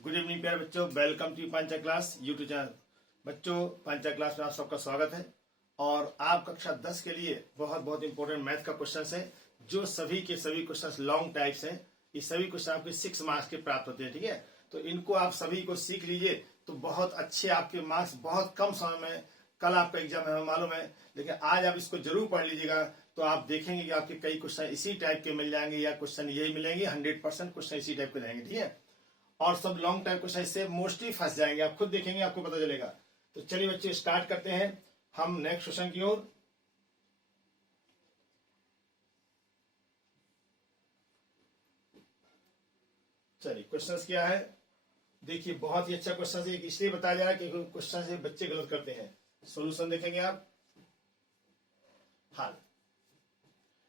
Good evening प्यारे बच्चों, welcome to पांचा क्लास यूट्यूब चैनल। बच्चों, पांचा क्लास में आप सबका स्वागत है। और आप कक्षा 10 के लिए बहुत बहुत इंपॉर्टेंट मैथ का क्वेश्चन है, जो सभी के सभी क्वेश्चन लॉन्ग टाइप्स हैं। ये सभी क्वेश्चन आपके 6 मार्क्स के प्राप्त होते हैं, ठीक है। तो इनको आप सभी को सीख लीजिए तो बहुत अच्छे आपके मार्क्स बहुत कम समय में, कल आपका एग्जाम है हमें मालूम है, लेकिन आज आप इसको जरूर पढ़ लीजिएगा तो आप देखेंगे कि आपके कई क्वेश्चन इसी टाइप के मिल जाएंगे या क्वेश्चन यही मिलेंगे। 100% क्वेश्चन इसी टाइप के रहेंगे, ठीक है। और सब लॉन्ग टाइम क्वेश्चन इससे मोस्टली फंस जाएंगे, आप खुद देखेंगे आपको पता चलेगा। तो चलिए बच्चे स्टार्ट करते हैं हम नेक्स्ट क्वेश्चन की ओर। चलिए क्वेश्चन क्या है, देखिए बहुत ही अच्छा क्वेश्चन है, इसलिए बताया जा रहा है कि क्वेश्चन से बच्चे गलत करते हैं। सॉल्यूशन देखेंगे आप। हल,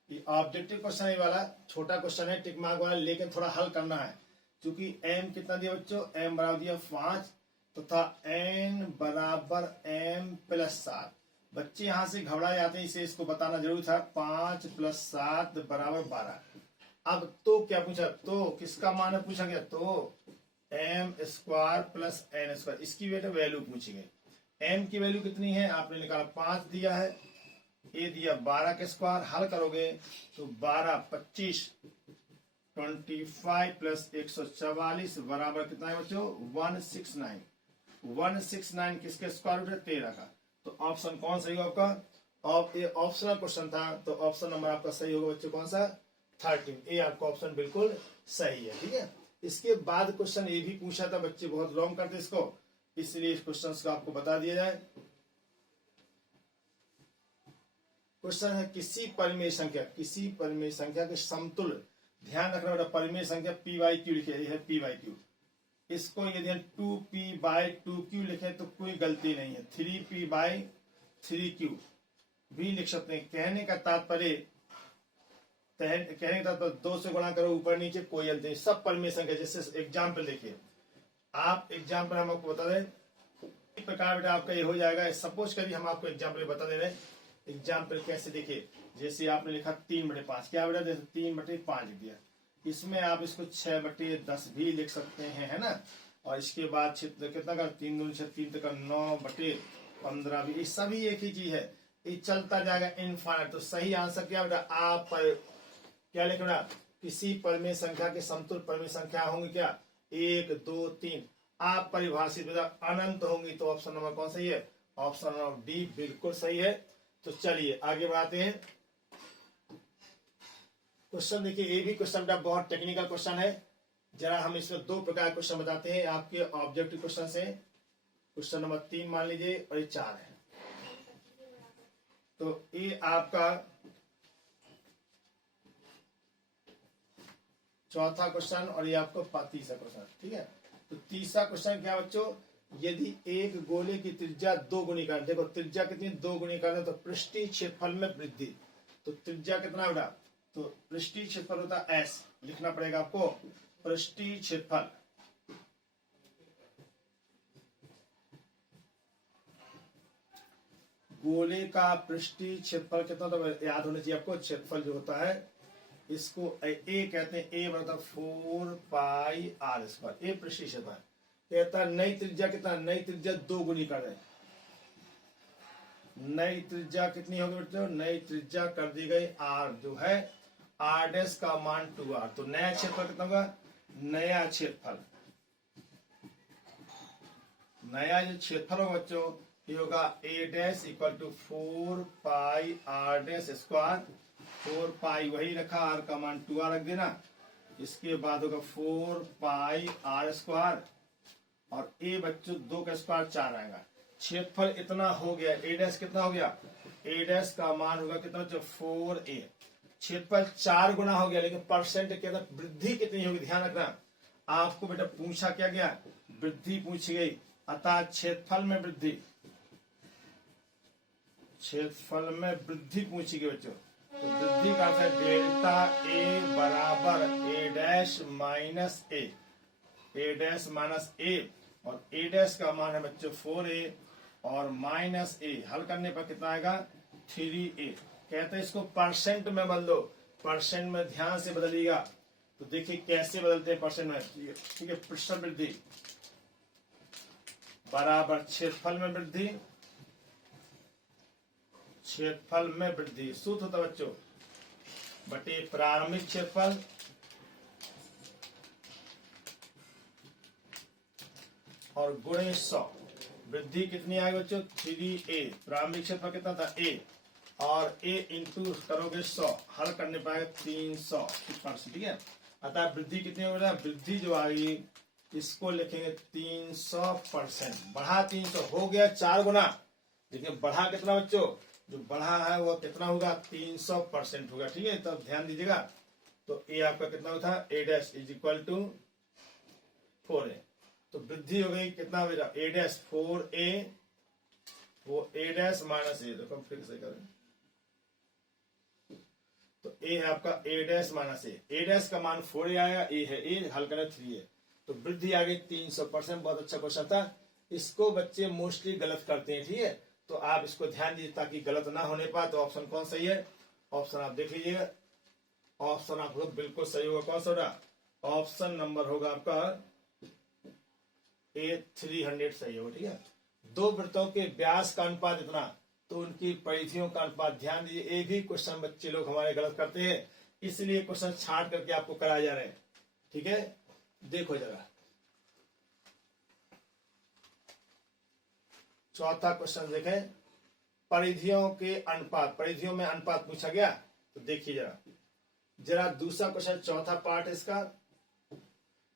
ये ऑब्जेक्टिव क्वेश्चन है वाला, छोटा क्वेश्चन है टिक मार्क वाला, लेकिन थोड़ा हल करना है क्योंकि m कितना दिया बच्चों, m बराबर दिया 5 तथा n बराबर m प्लस 7। बच्चे यहां से घबरा जाते हैं, इसे इसको बताना जरूरी था। 5 + 7 बराबर 12। अब तो क्या पूछा, तो किसका मान है पूछा गया, तो m² प्लस n², इसकी वैल्यू पूछी गई। m की वैल्यू कितनी है आपने निकाला, 5 दिया है, ए दिया 12 का स्क्वायर। हल करोगे तो 12 25 25 प्लस 144 बराबर कितना है बच्चों, 169। 169 किसके स्क्वायर रूट है, 13 का। तो ऑप्शन कौन सही होगा आपका, ये ऑप्शनल क्वेश्चन था तो ऑप्शन नंबर आपका सही होगा बच्चों, कौन सा, 13। ये आपका ऑप्शन बिल्कुल सही है, ठीक है। इसके बाद क्वेश्चन ये भी पूछा था, बच्चे बहुत लॉन्ग करते इसको, इसलिए इस क्वेश्चन को आपको बता दिया जाए। क्वेश्चन है किसी परिमेय संख्या के समतुल्य, ध्यान रखना बेटा, परिमेय संख्या p/q लिखे, यह है p/q। इसको यदि हम 2p/2q लिखे तो कोई गलती नहीं है, 3p/3q भी लिख सकते हैं। कहने का तात्पर्य 2 से गुणा करो ऊपर नीचे, कोई अंतर नहीं, सब परिमेय संख्या। जैसे एग्जाम्पल देखिए, आप एग्जाम्पल हम आपको बता दें, इस प्रकार बेटा आपका ये हो जाएगा। सपोज करिए हम आपको एग्जाम्पल बता दे रहे हैं। एग्जाम्पल कैसे देखिए, जैसे आपने लिखा 3/5, क्या बेटा, जैसे 3/5 लिख दिया, इसमें आप इसको 6/10 भी लिख सकते हैं, है ना। और इसके बाद क्षेत्र कितना कर, 3 दूनी 6, 3 तक 9/15 भी, सभी एक ही चीज है, ये चलता जाएगा इनफाइनाइट। तो सही आंसर क्या बेटा, आप क्या लिखना, किसी परिमेय संख्या के समतुल्य परिमेय संख्या होंगी क्या, 1 2 3, आप परिभाषित बेटा अनंत होंगी। तो ऑप्शन नंबर कौन सही है, ऑप्शन नंबर डी बिल्कुल सही है। तो चलिए आगे बढ़ाते हैं। क्वेश्चन देखिए, ये भी क्वेश्चन का बहुत टेक्निकल क्वेश्चन है। जरा हम इसमें 2 प्रकार के क्वेश्चन बताते हैं आपके ऑब्जेक्टिव क्वेश्चन से। क्वेश्चन नंबर 3 मान लीजिए और ये 4 है। तो ये आपका चौथा क्वेश्चन और ये आपका तीसरा क्वेश्चन, ठीक है। तो तीसरा क्वेश्चन क्या बच्चों, यदि एक गोले की त्रिज्या 2 गुनी कर, देखो त्रिज्या कितनी, 2 गुनी करना, तो पृष्ठीय क्षेत्रफल में वृद्धि। तो त्रिज्या कितना बेटा, तो पृष्ठीय क्षेत्रफल होता है S, लिखना पड़ेगा आपको, पृष्ठीय क्षेत्रफल गोले का पृष्ठीय क्षेत्रफल कितना, तो याद होना चाहिए आपको, क्षेत्रफल जो होता है इसको ए कहते हैं, ए बराबर 4πr², ए पृष्ठीय क्षेत्रफल। कहता नई त्रिज्या कितना, नई त्रिज्या 2 गुनी कर दे, नई त्रिज्या कितनी होगी बच्चों, नई त्रिज्या कर दी गई r, जो है r' का मान 2r। तो नया क्षेत्रफल कितना होगा, नया क्षेत्रफल, नया जो क्षेत्रफल होगा बच्चों ये होगा a' = 4πr²। 4π वही रखा, r का मान 2r रख देना, इसके बाद होगा 4πr², और a बच्चों 2 का स्क्वायर 4 आएगा। क्षेत्रफल इतना हो गया, a' कितना हो गया, a' का मान होगा कितना बच्चों, 4a। क्षेत्रफल 4 गुना हो गया, लेकिन परसेंट के अंदर वृद्धि कितनी होगी, ध्यान रखना। आपको बेटा पूछा क्या गया, वृद्धि पूछी गई, अतः क्षेत्रफल में वृद्धि, क्षेत्रफल में वृद्धि पूछी गई बच्चों। तो वृद्धि का अर्थ है डेल्टा a बराबर a' minus a, a' minus a, और a' का मान है बच्चों 4a और माइनस a। हल करने पर कितना आएगा, 3a। कहते हैं इसको परसेंट में बदल दो, परसेंट में ध्यान से बदलिएगा। तो देखिए कैसे बदलते हैं परसेंट में। ठीक है, प्रतिशत वृद्धि बराबर क्षेत्रफल में वृद्धि, क्षेत्रफल में वृद्धि सूत्र होता है बच्चों बटे प्रारंभिक क्षेत्रफल और गुणे 100। वृद्धि कितनी आएगी बच्चों 3a, प्रारंभिक क्षेत्रफल कितना था a, और a इंटू करोगे 100, हल करने पाएगा 300%। ठीक है, अतः वृद्धि कितनी होगी, वृद्धि जो आएगी इसको लिखेंगे 300%। बढ़ा 300 हो गया 4 गुना। देखिए बढ़ा कितना बच्चों, जो बढ़ा है वो कितना होगा 300% होगा। ठीक है, तब ध्यान दीजिएगा। तो ए आपका कितना होता है a dash is equal to 4a। तो वृद्धि हो गई कितना मेरा a डैश 4a, वो a डैश माइनस a। देखो फिर से करें तो a है आपका a dash minus a dash का मान 4a आया, a है a, हल करें 3a। तो वृद्धि आ गई 300%। बहुत अच्छा क्वेश्चन था। इसको बच्चे मोस्टली गलत करते हैं। ठीक है, तो आप इसको ध्यान दीजिए ताकि गलत ना होने पाए। तो ऑप्शन कौन सही है, ऑप्शन आप देख लीजिएगा। ऑप्शन आपको बिल्कुल सही होगा। कौन सा होगा, ऑप्शन नंबर होगा आपका A 300 सही होगा। ठीक है, दो वृत्तों के व्यास का अनुपात इतना, तो उनकी परिधियों का अनुपात। ध्यान दीजिए, एक ही क्वेश्चन बच्चे लोग हमारे गलत करते हैं, इसलिए क्वेश्चन छांट करके आपको कराया जा रहा है। ठीक है, देखो जरा चौथा क्वेश्चन देखें, परिधियों के अनुपात, परिधियों में अनुपात पूछा गया। तो देखिए जरा दूसरा क्वेश्चन, चौथा पार्ट इसका।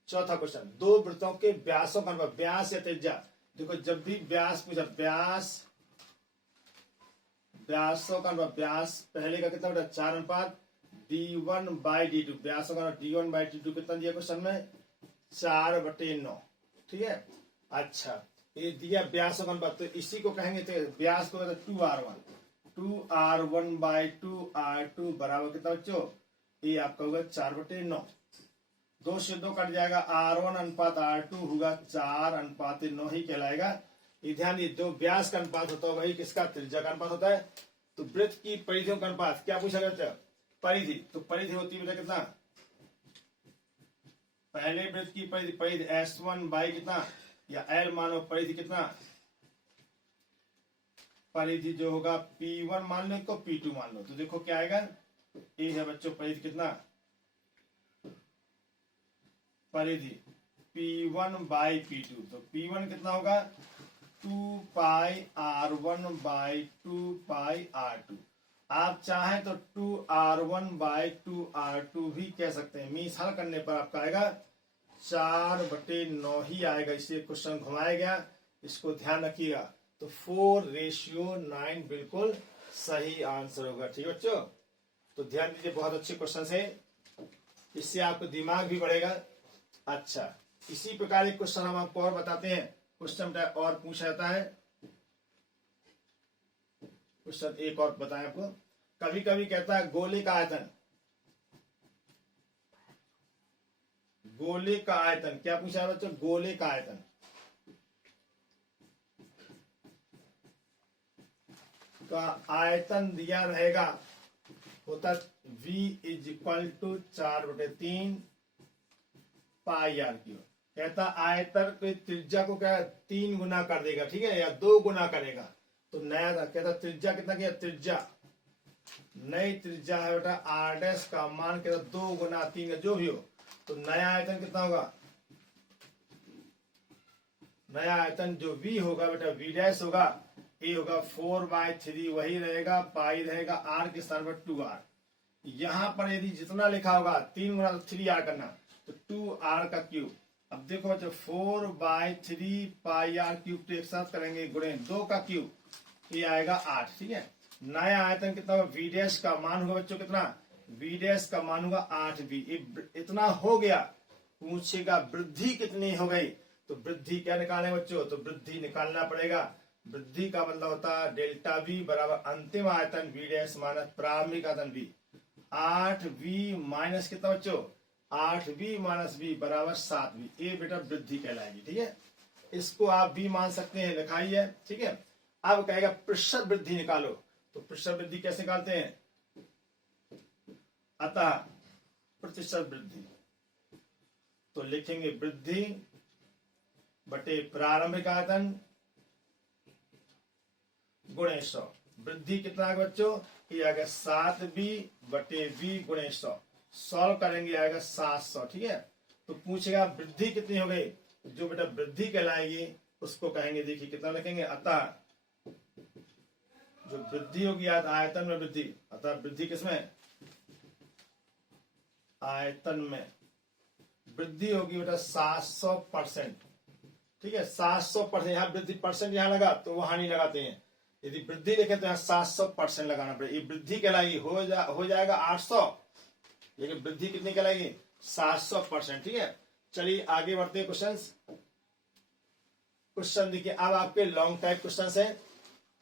चौथा क्वेश्चन, दो वृत्तों के व्यासों का अनुपात, व्यास या त्रिज्या। देखो जब भी व्यास पूछा, व्यासों का अनुपात, व्यास पहले का कितना बेटा 4 d1/d2, व्यासों का d1/d2 कितना दिया क्वेश्चन में 4/9। ठीक है, अच्छा ये दिया व्यासों का अनुपात, तो इसी को कहेंगे तो व्यास को 2r1, 2r1/2r2 बराबर कितना बच्चों, ये आपका होगा 4/9। 2 से 2 कट जाएगा, r1 अनुपात r2 होगा 4/9 ही कहलाएगा। ये ध्यान दीजिए, जो व्यास का अनुपात होता है वही किसका, त्रिज्या का अनुपात होता है। तो वृत्त की परिधियों का अनुपात क्या पूछा गया, परिधि। तो परिधि होती है कितना, पहले वृत्त की परिधि S1 बाई कितना, या L मानो परिधि कितना, परिधि जो होगा P1 मान लो, इसको P2 मान लो। तो देखो क्या आएगा, ये है बच्चों परिधि कितना, परिधि P1/P2। तो P1 कितना होगा 2πr1/2πr2। आप चाहें तो 2r1/2r2 भी कह सकते हैं। मीन्स हल करने पर आपका आएगा 4/9 ही आएगा। इसलिए क्वेश्चन घुमाया गया, इसको ध्यान रखिएगा। तो 4:9 बिल्कुल सही आंसर होगा। ठीक है बच्चों, तो ध्यान दीजिए, बहुत अच्छे क्वेश्चन है, इससे आपको दिमाग भी बढ़ेगा। अच्छा, इसी प्रकार एक क्वेश्चन हम आपको और बताते हैं। क्वेश्चन और पूछा जाता है, क्वेश्चन एक और बताएं आपको। कभी कभी कहता है गोले का आयतन, गोले का आयतन क्या पूछा है बच्चों, गोले का आयतन। का आयतन दिया रहेगा, होता V is equal to 4/3 πr3। कहता आयतन की त्रिज्या को क्या 3 गुना कर देगा, ठीक है, या 2 गुना करेगा। तो नया कहता त्रिज्या कितना किया, त्रिज्या नई त्रिज्या है बेटा r डैश का मान कहता 2 गुना 3 का जो भी हो। तो नया आयतन कितना होगा, नया आयतन जो V होगा बेटा V डैश होगा, ये होगा 4/3 वही रहेगा, पाई रहेगा r के स्थान पर 2r। यहां पर यदि जितना लिखा होगा 3 गुना 3r करना, तो 2r का क्यूब। अब देखो बच्चों 4/3 πr क्यूब तो एक साथ करेंगे, गुणे 2 का क्यूब, ये आएगा 8। ठीक है, नया आयतन कितना होगा, V डैश का मान होगा बच्चों कितना, V डैश का मान होगा 8V। इतना हो गया, पूछेगा वृद्धि कितनी हो गई। तो वृद्धि क्या निकालें बच्चों, तो वृद्धि निकालना पड़ेगा। वृद्धि का मतलब होता है डेल्टा V बराबर अंतिम आयतन V डैश माइनस प्रारंभिक आयतन V। 8V माइनस कितना बच्चों, 8V माइनस V बराबर 7V। ये बेटा वृद्धि कहलाएगी। ठीक है, इसको आप भी मान सकते हैं, लिखाइए। ठीक है, अब कहेगा प्रतिशत वृद्धि निकालो। तो प्रतिशत वृद्धि कैसे निकालते हैं, अतः प्रतिशत वृद्धि लिखेंगे वृद्धि बटे प्रारंभिक आयतन गुणे 100। वृद्धि कितना है बच्चों, ये आएगा 7b बटे v गुणे 100। सॉल्व करेंगे आएगा 700। ठीक है, तो पूछेगा वृद्धि कितनी हो गई, जो बेटा वृद्धि कहलाएगी उसको कहेंगे, देखिए कितना लिखेंगे, अतः जो वृद्धि होगी आयतन में वृद्धि, अतः वृद्धि किसमें, आयतन में वृद्धि होगी बेटा 700%। ठीक है, 700%। यहाँ वृद्धि परसेंट यहाँ लगा तो वहां नहीं लगाते हैं, यदि वृद्धि लिखे तो यहाँ 700% लगाना पड़ेगा। ये वृद्धि कहलाएगी, हो जाएगा 800, लेकिन वृद्धि कितनी कहलाएगी, 700%। ठीक है, चलिए आगे बढ़ते हैं। क्वेश्चन देखिए, अब आपके लॉन्ग टाइप क्वेश्चन है।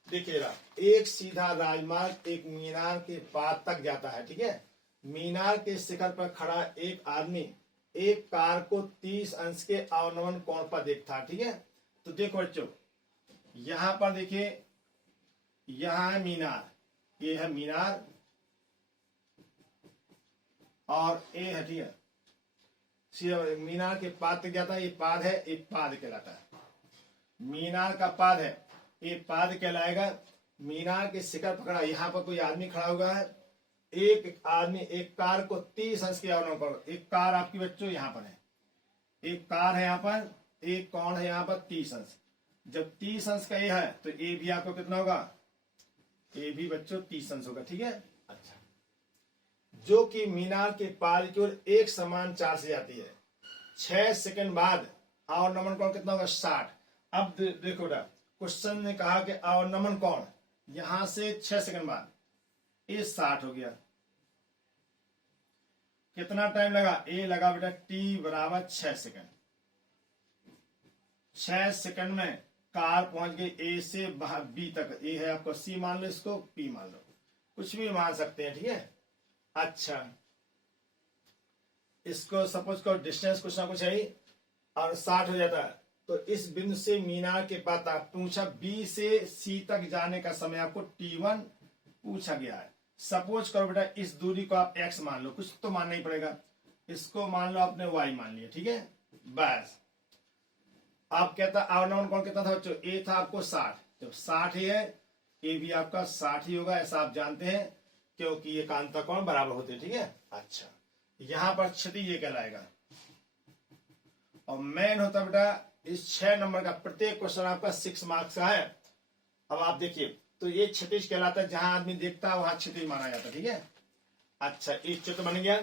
देखिएगा, एक सीधा राजमार्ग एक मीनार के पार तक जाता है। ठीक है, मीनार के शिखर पर खड़ा एक आदमी एक कार को 30 अंश के अवनमन कोण पर देखता है। ठीक है, तो देखो बच्चों, यहां पर देखिए, यहां है मीनार, ये है मीनार और ये है, ठीक है, सीधा मीनार के पाद तक जाता है। ये पाद है, एक पाद कहलाता है। मीनार का पाद है, ये पाद कहलाएगा। मीनार के शिखर पकड़ा, यहाँ पर कोई आदमी खड़ा हुआ है, एक आदमी एक कार को 30 अंश के अवनमन कोण, एक कार आपकी बच्चों यहाँ पर है, एक कार है यहाँ पर, एक कोण है यहाँ पर 30 अंश। जब 30 अंश का ये है तो ये भी आपको कितना होगा, ये भी बच्चों 30 अंश होगा। ठीक है, अच्छा, जो कि मीनार के पार की ओर एक समान चाल से जाती है। 6 सेकंड बाद अवनमन कोण कितना होगा, 60। अब देखो बेटा, क्वेश्चन ने कहा कि अवनमन कोण यहां से 6 सेकंड बाद, ये 60 हो गया। कितना टाइम लगा, ये लगा बेटा t बराबर 6 सेकंड। 6 सेकंड में कार पहुंच गई ए से बी तक। ए है आपको सी मान लो, इसको पी मान लो, कुछ भी मान सकते हैं। ठीक है, अच्छा, इसको सपोज करो डिस्टेंस कुछ ना कुछ है ही, और 60 हो जाता है, तो इस बिंदु से मीनार के पास पूछा बी से सी तक जाने का समय आपको t1 पूछा गया है। सपोज करो बेटा इस दूरी को आप x मान लो, कुछ तो मानना ही पड़ेगा, इसको मान लो आपने y मान लिया। ठीक है, बस आप कहता अवनमन कोण कितना था बच्चों, ए था आपको 60, जब 60 ही है ए भी आपका 60 ही होगा, ऐसा आप जानते हैं क्योंकि ये कांता कोण बराबर होते हैं। ठीक है, अच्छा, यहां पर क्षितिज ये कहलाएगा। और मेन होता बेटा इस 6 नंबर का प्रत्येक क्वेश्चन आपका 6 मार्क्स का है। अब आप देखिए, तो ये क्षितिज कहलाता है, जहां आदमी देखता है वहां क्षितिज माना जाता है। ठीक है, अच्छा, एक चित्र बन गया।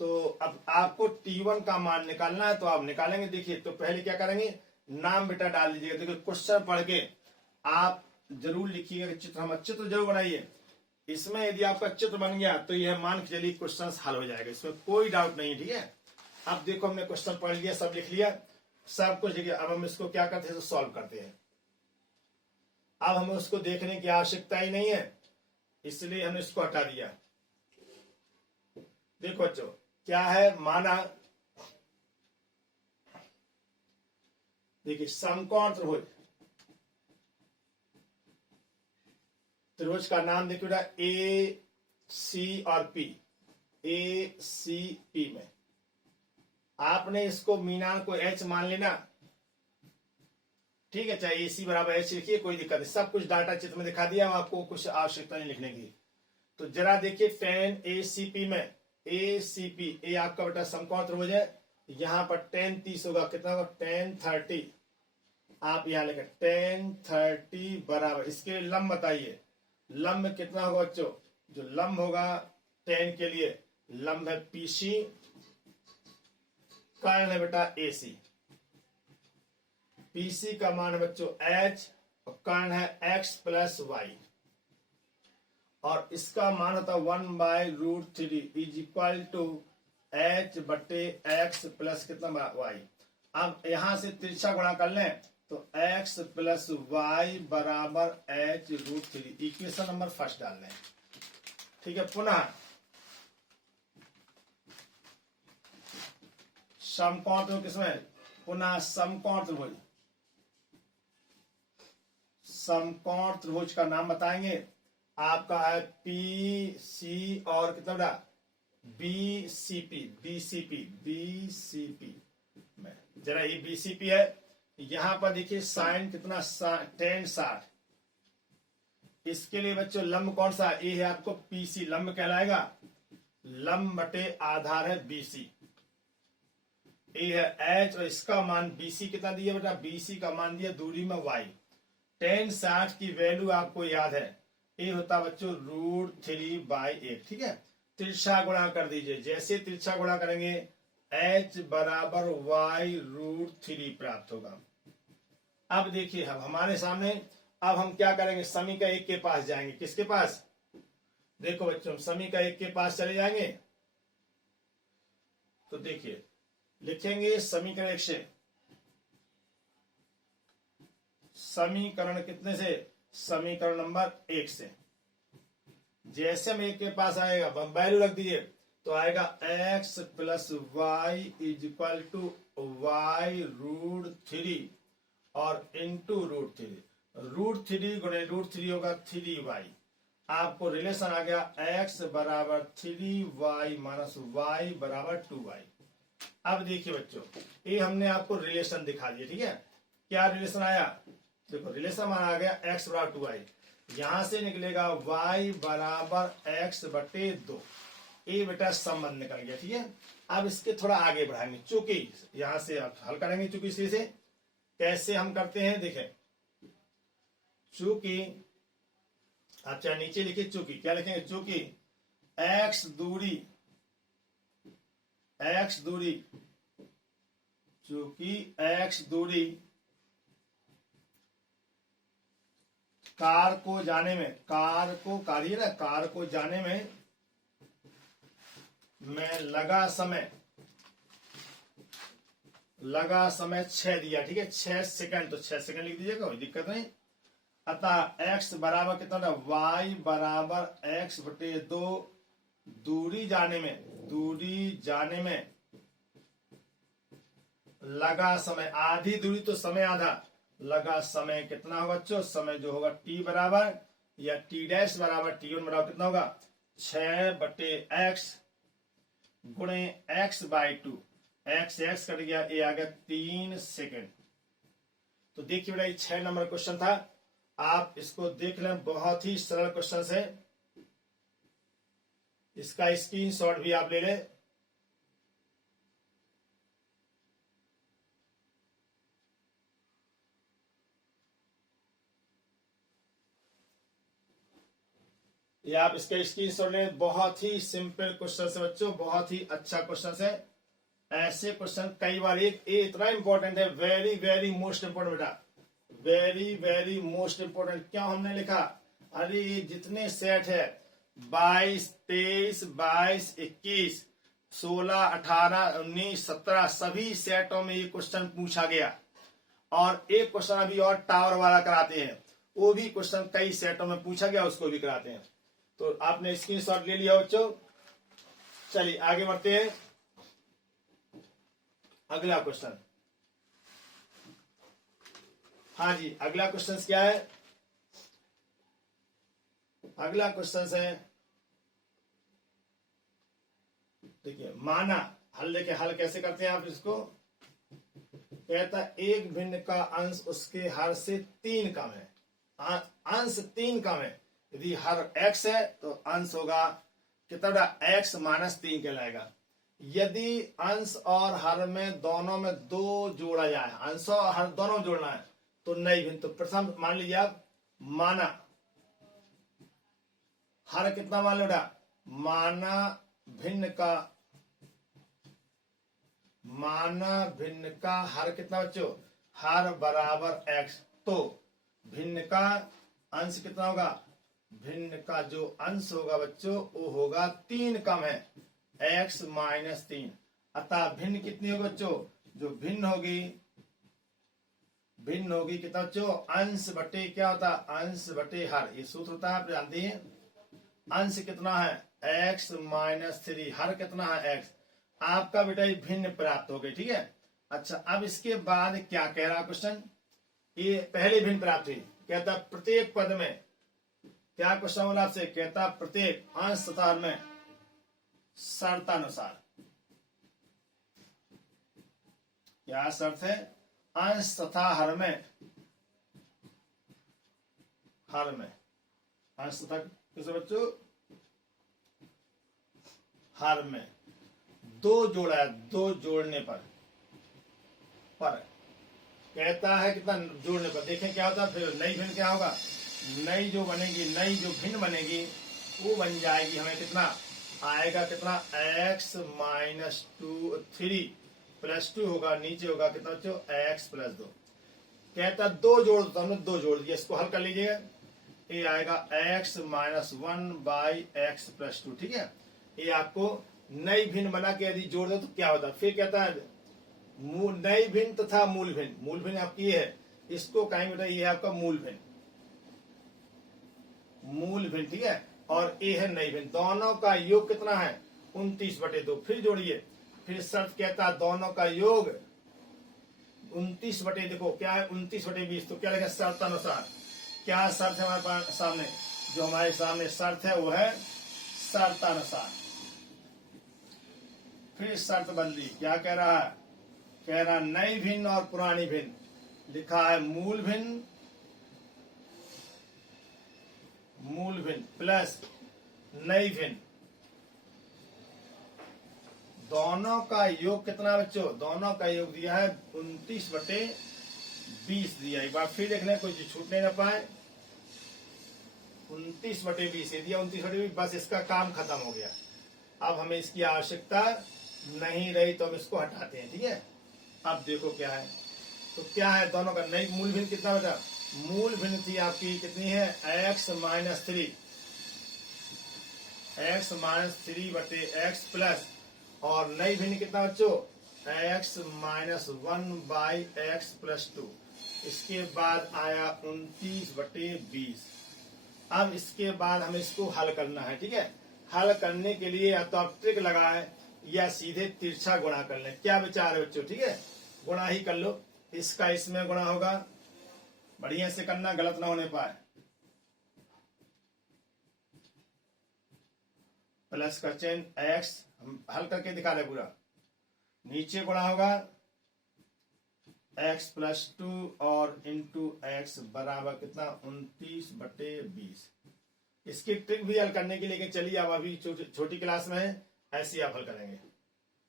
तो अब आपको t1 का मान निकालना है, तो आप निकालेंगे। देखिए, तो पहले क्या करेंगे, नाम बेटा डाल दीजिएगा। देखिए, क्वेश्चन पढ़ के आप जरूर लिखिएगा, चित्र हम चित्र जरूर बनाइए। इसमें यदि आपका चित्र बन गया तो यह मान के चलिए क्वेश्चन हल हो जाएगा, इसमें कोई डाउट नहीं है। ठीक है, अब देखो हमने क्वेश्चन पढ़ लिया, सब लिख लिया, सब कुछ लिख लिया। अब हम इसको क्या करते हैं, तो सॉल्व करते हैं। अब हमें उसको देखने की आवश्यकता ही नहीं है, इसलिए हमने इसको हटा दिया। देखो बच्चों, क्या है, माना देखिए समकोण त्रिभुज, त्रिभुज का नाम देखिए बेटा ए सी और पी। ए सी पी में आपने इसको मीनार को एच मान लेना। ठीक है, चाहे ए सी बराबर एच लिखिए, कोई दिक्कत नहीं, सब कुछ डाटा चित्र में दिखा दिया, आपको कुछ आवश्यकता नहीं लिखने की। तो जरा देखिए tan ACP में, ACP ए आपका बेटा समकोण त्रिभुज है, यहां पर tan 30 होगा, कितना होगा tan 30। आप यहां लिखे tan 30 बराबर, इसके लंब बताइए, लंब कितना होगा बच्चों, जो लंब होगा tan के लिए लंब है PC, कर्ण है बेटा AC। PC का मान है बच्चों H और कर्ण है x प्लस वाई, और इसका मान होता है 1/√3 इज इक्वल टू H बटे x प्लस कितना y। अब यहां से तिरछा गुणा कर लें तो x प्लस वाई बराबर h√3, इक्वेशन नंबर फर्स्ट डाल लें। ठीक है, पुनः समकोण त्रिभुज किसमें, पुनः समकोण त्रिभुज, समकोण त्रिभुज का नाम बताएंगे, आपका है पी सी और कितना बेटा बीसीपी बीसीपी बीसीपी में जरा ये बीसीपी है। यहां पर देखिए साइन कितना, tan 60। इसके लिए बच्चों लंब कौन सा, ये है आपको पीसी लंब कहलाएगा। लंब बटे आधार है बीसी, ये है एच और इसका मान बीसी कितना दिया बेटा, बीसी का मान दिया दूरी में y। tan 60 की वैल्यू आपको याद है, ये होता बच्चों √3/8। ठीक है, तिरछा गुणा कर दीजिए, जैसे तिरछा गुणा करेंगे h बराबर y√3 प्राप्त होगा। अब देखिए अब हमारे सामने, अब हम क्या करेंगे, समीकरण 1 के पास जाएंगे। किसके पास, देखो बच्चों समीकरण 1 के पास चले जाएंगे तो देखिए लिखेंगे समीकरण 1 से, समीकरण कितने से, समीकरण नंबर 1 से। जैसे हम 1 के पास आएगा वैल्यू रख दीजिए तो आएगा x + y = y√3 और इंटू √3। √3 गुणे √3 होगा 3y। आपको रिलेशन आ गया x बराबर 3y माइनस y बराबर 2y। अब देखिए बच्चों ये हमने आपको रिलेशन दिखा दिया। ठीक है, क्या रिलेशन आया, देखो रिलेशन मान आ गया x बराबर 2y, यहां से निकलेगा y बराबर x बटे 2। ये बेटा संबंध निकल गया। ठीक है, अब इसके थोड़ा आगे बढ़ाएंगे, चूंकि यहां से हल करेंगे, चूंकि इसी से कैसे हम करते हैं देखें। चूंकि अच्छा नीचे लिखिए चूंकि, क्या लिखेंगे, चूंकि x दूरी चूंकि x दूरी कार को जाने में, कार को जाने में लगा समय 6 दिया। ठीक है, 6 सेकंड, तो 6 सेकंड लिख दीजिएगा, कोई दिक्कत नहीं। अतः x बराबर कितना था, y बराबर x बटे 2, दूरी जाने में लगा समय, आधी दूरी तो समय आधा, लगा समय कितना होगा बच्चों, समय जो होगा t बराबर या t डैश बराबर t1 बराबर कितना होगा 6 बटे x गुणे x/2। x कट गया, ये आ गया 3 सेकेंड। तो देखिए बेटा ये 6 नंबर क्वेश्चन था, आप इसको देख लें, बहुत ही सरल क्वेश्चन है। इसका स्क्रीनशॉट भी आप ले लें। ये आप इसका स्क्रीनशॉट लें, बहुत ही सिंपल क्वेश्चन है बच्चों, बहुत ही अच्छा क्वेश्चन है। ऐसे क्वेश्चन कई बार, ये इतना इंपॉर्टेंट है, वेरी वेरी मोस्ट इंपोर्टेंट बेटा, वेरी वेरी मोस्ट इंपोर्टेंट। क्या हमने लिखा, अरे जितने सेट है 22, 23, 22, 21, 16, 18, 19, 17 सभी सेटों में ये क्वेश्चन पूछा गया। और एक क्वेश्चन अभी और टावर वाला कराते हैं, वो भी क्वेश्चन कई सेटों में पूछा गया, उसको भी कराते हैं। तो आपने स्क्रीनशॉट ले लिया बच्चों, चलिए आगे बढ़ते हैं। अगला क्वेश्चन, हाँ जी अगला क्वेश्चन क्या है, अगला क्वेश्चन है देखिए, माना हल, देखिए हल कैसे करते हैं आप इसको। कहता एक भिन्न का अंश उसके हर से 3 कम है, अंश 3 कम है। यदि हर x है तो अंश होगा कितना, x माइनस 3 कहलाएगा। यदि अंश और हर में दोनों में 2 जोड़ा जाए, अंश और हर दोनों जोड़ना है तो नहीं भिन्न। तो प्रथम मान लीजिए आप, माना हर कितना मान लो बेटा, माना भिन्न का हर कितना बच्चों, हर बराबर x। तो भिन्न का अंश कितना होगा, भिन्न का जो अंश होगा बच्चों वो होगा 3 कम है, x माइनस 3। अतः भिन्न कितनी होगी बच्चों, जो भिन्न होगी कितना बच्चों, अंश बटे क्या होता है, अंश बटे हर। ये सूत्र होता है आप जानते हैं। अंश कितना है x माइनस 3, हर कितना है x। आपका बेटा ये भिन्न प्राप्त हो गई। ठीक है, अच्छा अब इसके बाद क्या कह रहा क्वेश्चन, ये पहले भिन्न प्राप्त हुई, कहता प्रत्येक पद में, क्या क्वेश्चन बोला आपसे, कहता प्रत्येक अंश तथा हर में शर्तानुसार। क्या शर्त है? अंश तथा हर में, हर में अंश तथा किसे बच्चों? हर में दो जोड़ा है, दो जोड़ने पर कहता है कितना जोड़ने पर। देखें क्या होता है फिर नई भिन्न क्या होगा? नई जो बनेगी, नई जो भिन्न बनेगी वो बन जाएगी हमें कितना आएगा? कितना? x माइनस 3 प्लस 2 होगा, नीचे होगा कितना बच्चों? x plus 2। कहता दो जोड़ दो, हमने दो जोड़ दिया, इसको हल कर लीजिएगा। ये आएगा x minus 1 by x plus 2। ठीक है, ये आपको नई भिन्न बना के यदि जोड़ दो तो क्या होता है? फिर कहता है नई भिन्न तथा मूल भिन्न। मूल भिन्न आपकी ये है, इसको कहेंगे बेटा ये है आपका मूल भिन्न, मूल भिन्न। ठीक है, और ये है नई भिन्न। दोनों का योग कितना है? 29/2। फिर जोड़िए, फिर शर्त कहता है दोनों का योग 29 बटे, देखो क्या है 29/20, तो क्या लिखा? शर्त अनुसार। क्या शर्त है हमारे पास सामने? जो हमारे सामने शर्त है वो है शर्त अनुसार। फिर शर्त बंदी क्या कह रहा है? कह रहा नई भिन्न और पुरानी भिन्न। लिखा है मूल भिन्न, मूल भिन्न प्लस नई भिन्न, दोनों का योग कितना बच्चों? दोनों का योग दिया है 29/20 दिया। एक बार फिर देख लें, कोई छूटने ना पाए। 29/20 दिया, 29/20, बस इसका काम खत्म हो गया। अब हमें इसकी आवश्यकता नहीं रही तो हम इसको हटाते हैं। ठीक है, अब देखो क्या है, तो क्या है दोनों का नई मूल भिन्न कितना बेटा? मूल भिन्न थी आपकी कितनी है? x minus 3, x minus 3/x plus, और नई भिन्न कितना बच्चों? x minus 1 by x plus 2। इसके बाद आया 29/20। अब इसके बाद हमें इसको हल करना है। ठीक है, हल करने के लिए या तो आप ट्रिक लगाए या सीधे तिरछा गुणा कर लें। क्या विचार है बच्चों? ठीक है, गुणा ही कर लो, इसका इसमें गुणा होगा। बढ़िया से करना, गलत ना होने पाए। प्लस का चेन x, हम हल करके दिखा रहे पूरा। नीचे गुणा होगा x प्लस 2 और इंटू एक्स बराबर कितना? 29/20। इसकी ट्रिक भी हल करने के लिए चलिए, अब अभी छोटी क्लास में है, ऐसे आप हल करेंगे।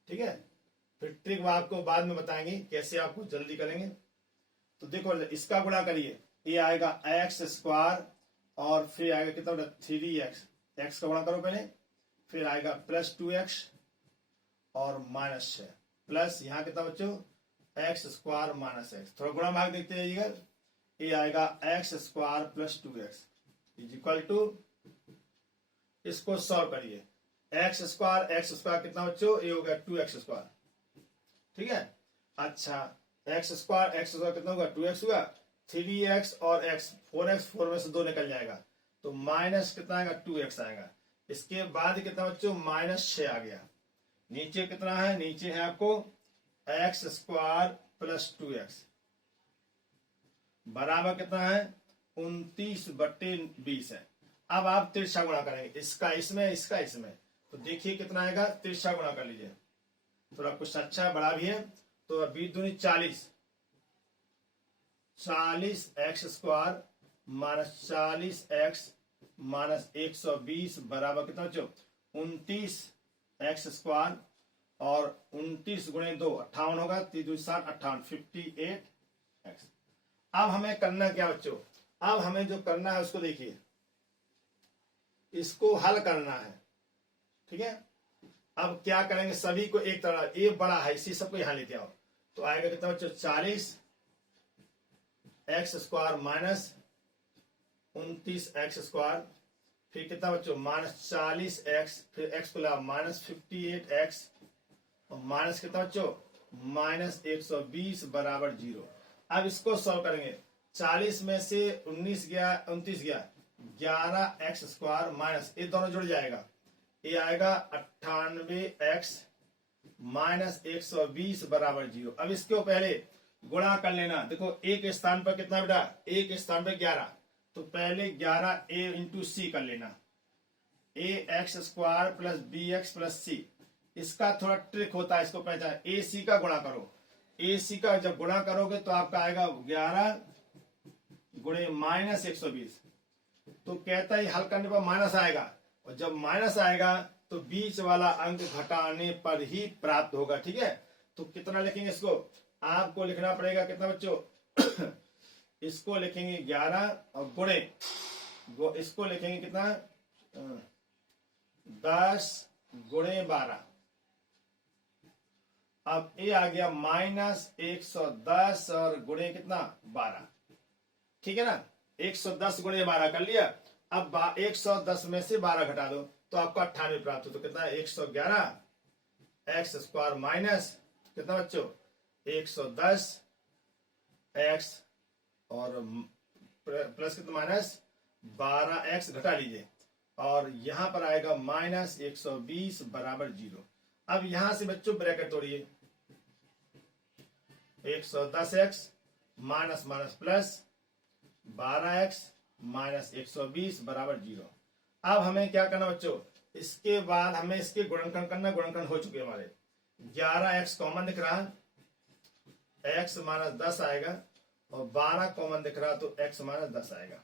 ठीक है, फिर ट्रिक आपको बाद में बताएंगे कैसे आपको जल्दी करेंगे। तो देखो इसका गुणा करिए, ये आएगा एक्स स्क्वायर और फिर आएगा कितना? 3x। एक्स का गुणा करो पहले, फिर आएगा प्लस 2x और माइनस 6 प्लस यहाँ कितना बच्चों? X square minus x. थोड़ा गुणा भाग देखते जाइएगा। ये आएगा x square plus 2x is equal to, इसको सॉल्व करिए। एक्स स्क्वायर कितना बच्चों? ये हो गया 2x स्क्वायर। ठीक है, अच्छा एक्स स्क्वायर कितना होगा? 2x होगा। 3x और x 4x, 4 में से 2 निकल जाएगा तो माइनस कितना आएगा? 2x आएगा। इसके बाद कितना बच्चों? -6 आ गया। नीचे कितना है? नीचे है आपको एक्स स्क्वायर प्लस 2x बराबर कितना है? 29/20 है। अब आप तिरछा गुणा करेंगे, इसका इसमें, इसका इसमें, तो देखिए कितना आएगा? तिरछा गुणा कर लीजिए, थोड़ा कुछ अच्छा बड़ा भी है। तो 20 दूनी 40, 40x square minus 40x minus 120 बराबर कितना बच्चों? 29x स्क्वायर और 29 गुणे 2 58 होगा। 3×7 58, 58x। अब हमें करना क्या बच्चों? अब हमें जो करना है उसको देखिए, इसको हल करना है। ठीक है, अब क्या करेंगे? सभी को एक तरह, ये बड़ा है इसी सबको यहां लेते आओ, तो आएगा कितना बच्चों? 40x square minus 29x square, फिर कितना बच्चों? -40x, फिर x को ला -58x और माइनस कितना बच्चों? -120 बराबर 0। अब इसको सॉल्व करेंगे। 40 में से 29 गया, 29 गया, 11x स्क्वायर माइनस, ये दोनों जुड़ जाएगा, ये आएगा 98x माइनस 120 बराबर 0। अब इसको पहले गुणा कर लेना। देखो एक स्थान पर कितना बेटा? एक स्थान पर 11, तो पहले 11a इंटू सी कर लेना। A X square plus B X plus C. इसका थोड़ा ट्रिक होता है, इसको पहचान। ए सी का गुणा करो, ए सी का जब गुणा करोगे तो आपका आएगा 11 गुणे माइनस 120। तो कहता है हल करने पर माइनस आएगा, और जब माइनस आएगा तो बीच वाला अंक घटाने पर ही प्राप्त होगा। ठीक है, तो कितना लिखेंगे इसको, आपको लिखना पड़ेगा कितना बच्चों इसको लिखेंगे 11 और गुणे इसको लिखेंगे कितना 10 गुणे 12। अब ये आ गया माइनस 110 और गुणे कितना 12। ठीक है ना, 110 गुणे 12 कर लिया। अब 110 में से 12 घटा दो तो आपको 98 प्राप्त हो। तो कितना 111 एक्स स्क्वायर माइनस कितना बच्चों 110 एक्स और प्लस कितना माइनस 12 एक्स घटा लीजिए, और यहां पर आएगा माइनस 120 बराबर 0। अब यहां से बच्चों ब्रैकेट तोड़िए, 110 X minus minus plus 12 X minus 120 बराबर 0। अब हमें क्या करना बच्चों, इसके बाद हमें इसके गुणनखंड करना। गुणनखंड हो चुके हमारे, 11 एक्स कॉमन दिख रहा, एक्स माइनस 10 आएगा, और 12 कॉमन दिख रहा तो एक्स माइनस 10 आएगा।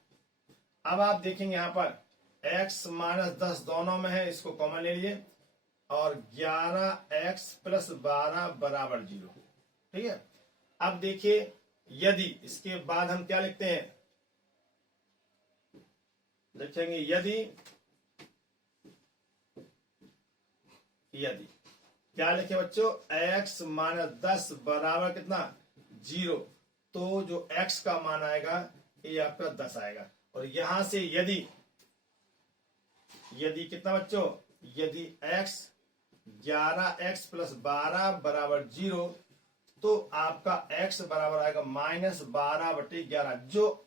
अब आप देखेंगे यहां पर एक्स माइनस 10 दोनों में है, इसको कॉमन ले लीजिए, और 11 एक्स प्लस 12 बराबर 0। ठीक है, अब देखिए यदि इसके बाद हम क्या लिखते हैं, लिखेंगे यदि क्या लिखे बच्चों, x माइनस 10 बराबर कितना 0, तो जो x का मान आएगा ये आपका 10 आएगा। और यहां से यदि कितना बच्चों, यदि x 11x प्लस 12 बराबर 0, तो आपका x बराबर आएगा माइनस 12/11। जो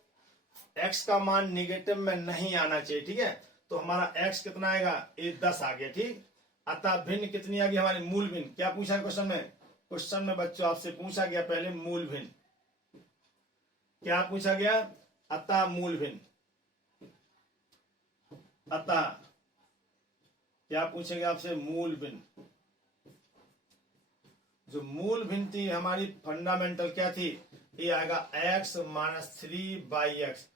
x का मान निगेटिव में नहीं आना चाहिए। ठीक है, तो हमारा x कितना आएगा, ये 10 आ गया। ठीक, अतः भिन्न कितनी आ गई हमारी, मूल भिन्न। क्या पूछा है क्वेश्चन में, क्वेश्चन में बच्चों आपसे पूछा गया पहले मूल भिन्न। क्या पूछा गया, अतः मूल भिन्न। अतः क्या पूछेंगे आपसे, मूल भिन्न। जो मूल भिन्न थी हमारी फंडामेंटल क्या थी, ये आएगा x माइनस 3/x।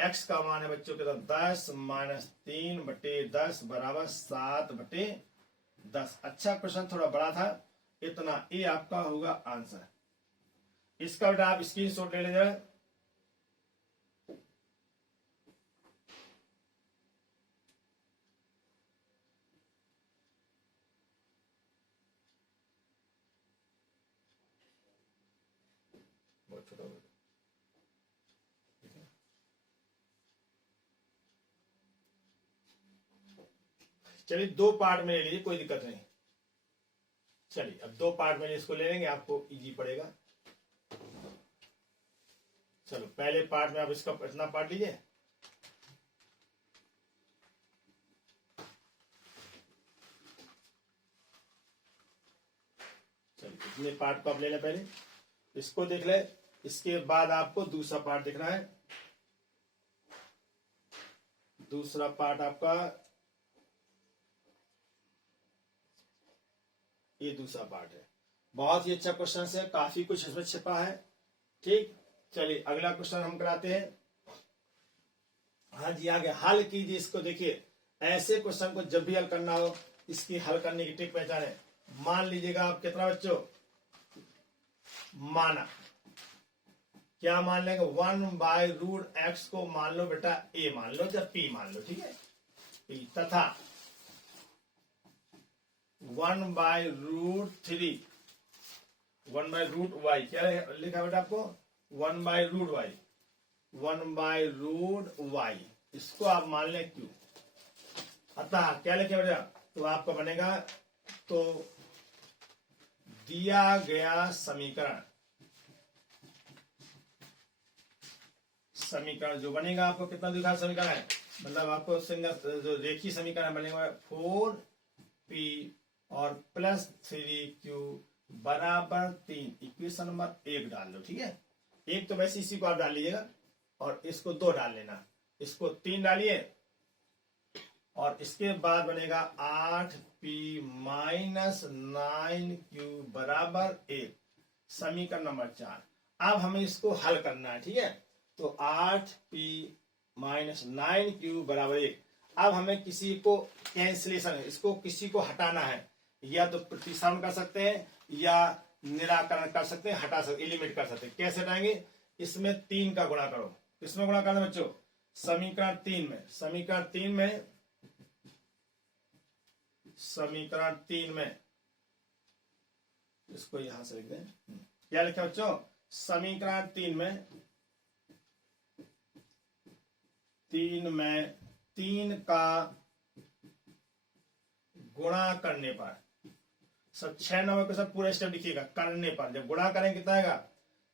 x का मान है बच्चों के 10 माइनस 3/10 बराबर 7/10। अच्छा क्वेश्चन थोड़ा बड़ा था, इतना ये आपका होगा आंसर। इसका बेटा आप स्क्रीनशॉट ले लीजिए। बहुत छोटा होगा। चलिए 2 पार्ट में ले लीजिए, कोई दिक्कत नहीं। चलिए अब 2 पार्ट में इसको ले लेंगे, आपको इजी पड़ेगा। चलो पहले पार्ट में आप इसका इतना पार्ट लीजिए। चलिए इतने पार्ट को आप ले लें, पहले इसको देख ले, इसके बाद आपको दूसरा पार्ट देखना है। दूसरा पार्ट आपका ये दूसरा पार्ट है। बहुत ही अच्छा क्वेश्चन है, काफी कुछ इसमें छिपा है। ठीक, चलिए अगला क्वेश्चन हम कराते हैं। हाँ जी आ गया, हल कीजिए इसको। देखिए ऐसे क्वेश्चन को जब भी हल करना हो, इसकी हल करने की ट्रिक पहचाने। मान लीजिएगा आप कितना बच्चों, माना क्या मान लेंगे, 1/√x को मान लो बेटा a मान लो, जब p मान लो। ठीक है, p तथा 1/√3 1/√y क्या लिखा बेटा आपको, 1/√y 1/√y, इसको आप मान लें q। अतः क्या लिखे बेटा, तो आपका बनेगा, तो दिया गया समीकरण जो बनेगा आपको कितना दिखा समीकरण है, मतलब आपको सिंगल जो रेखीय समीकरण बनेगा 4p और प्लस 3q बराबर 3। इक्वेशन नंबर 1 डाल दो। ठीक है, एक तो वैसे इसी को आप डाल लीजिएगा, और इसको 2 डाल लेना। इसको 3 डालिए, और इसके बाद बनेगा 8p माइनस 9q बराबर 1, समीकरण नंबर 4। अब हमें इसको हल करना है, ठीक है। तो 8p माइनस 9q बराबर 1। अब हमें किसी को कैंसिलेशन, इसको किसी को हटाना है, या तो प्रतिस्थापन कर सकते हैं या निराकरण कर सकते हैं, हटा सकते, एलिमिनेट कर सकते हैं। कैसे हटाएंगे? इसमें 3 का गुणा करो। किसमें गुणा करना बच्चों? समीकरण 3 में। समीकरण 3 में इसको यहां से लिख दें। क्या लिखा बच्चों? समीकरण 3 में 3 का गुणा करने पर, सब 6 नंबर के सब पूरा स्टेप लिखिएगा। करने पर जब गुणा करेंगे कितना आएगा?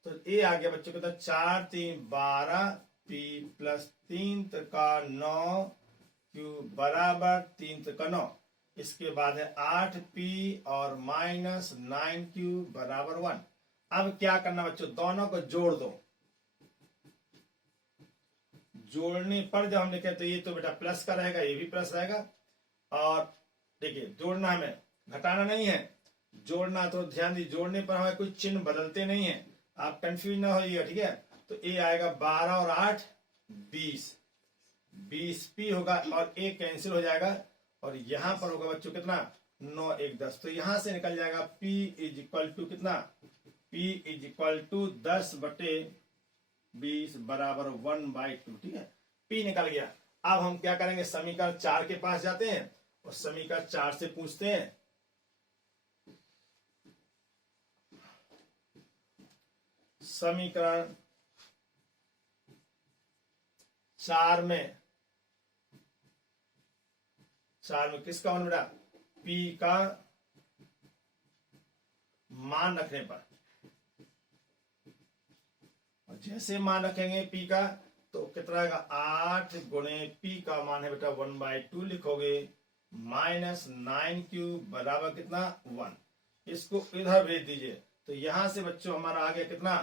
तो ये आ गया बच्चों कितना? 4 3 12 p प्लस 3 का 9 q बराबर 3 का 9। इसके बाद है 8p और माइनस 9q बराबर 1। अब क्या करना बच्चों? दोनों को जोड़ दो। जोड़ने पर जब हम लिखे तो ये तो बेटा प्लस का रहेगा, ये भी प्लस रहेगा। और देखिए जोड़ना हमें, घटाना नहीं है, जोड़ना। तो ध्यान दीजिए, जोड़ने पर हमें कोई चिन्ह बदलते नहीं है, आप कंफ्यूज ना होइएगा, ठीक है। तो ये आएगा 12 और 8 20, 20p होगा और एक कैंसिल हो जाएगा। और यहां पर होगा बच्चों कितना? 9 1 10। तो यहां से निकल जाएगा p इज इक्वल टू कितना? p इज इक्वल टू 10 बटे 20 बराबर 1/2, ठीक है। p निकल गया। अब हम क्या करेंगे? समीकरण 4 के पास जाते हैं और समीकरण 4 से पूछते हैं। समीकरण 4 में किसका मान बेटा? p का मान रखने पर, और जैसे मान रखेंगे p का तो कितना आएगा? 8 गुणे p का मान है बेटा 1/2 लिखोगे, माइनस 9q बराबर कितना? 1। इसको इधर भेज दीजिए। तो यहां से बच्चों हमारा आ गया कितना?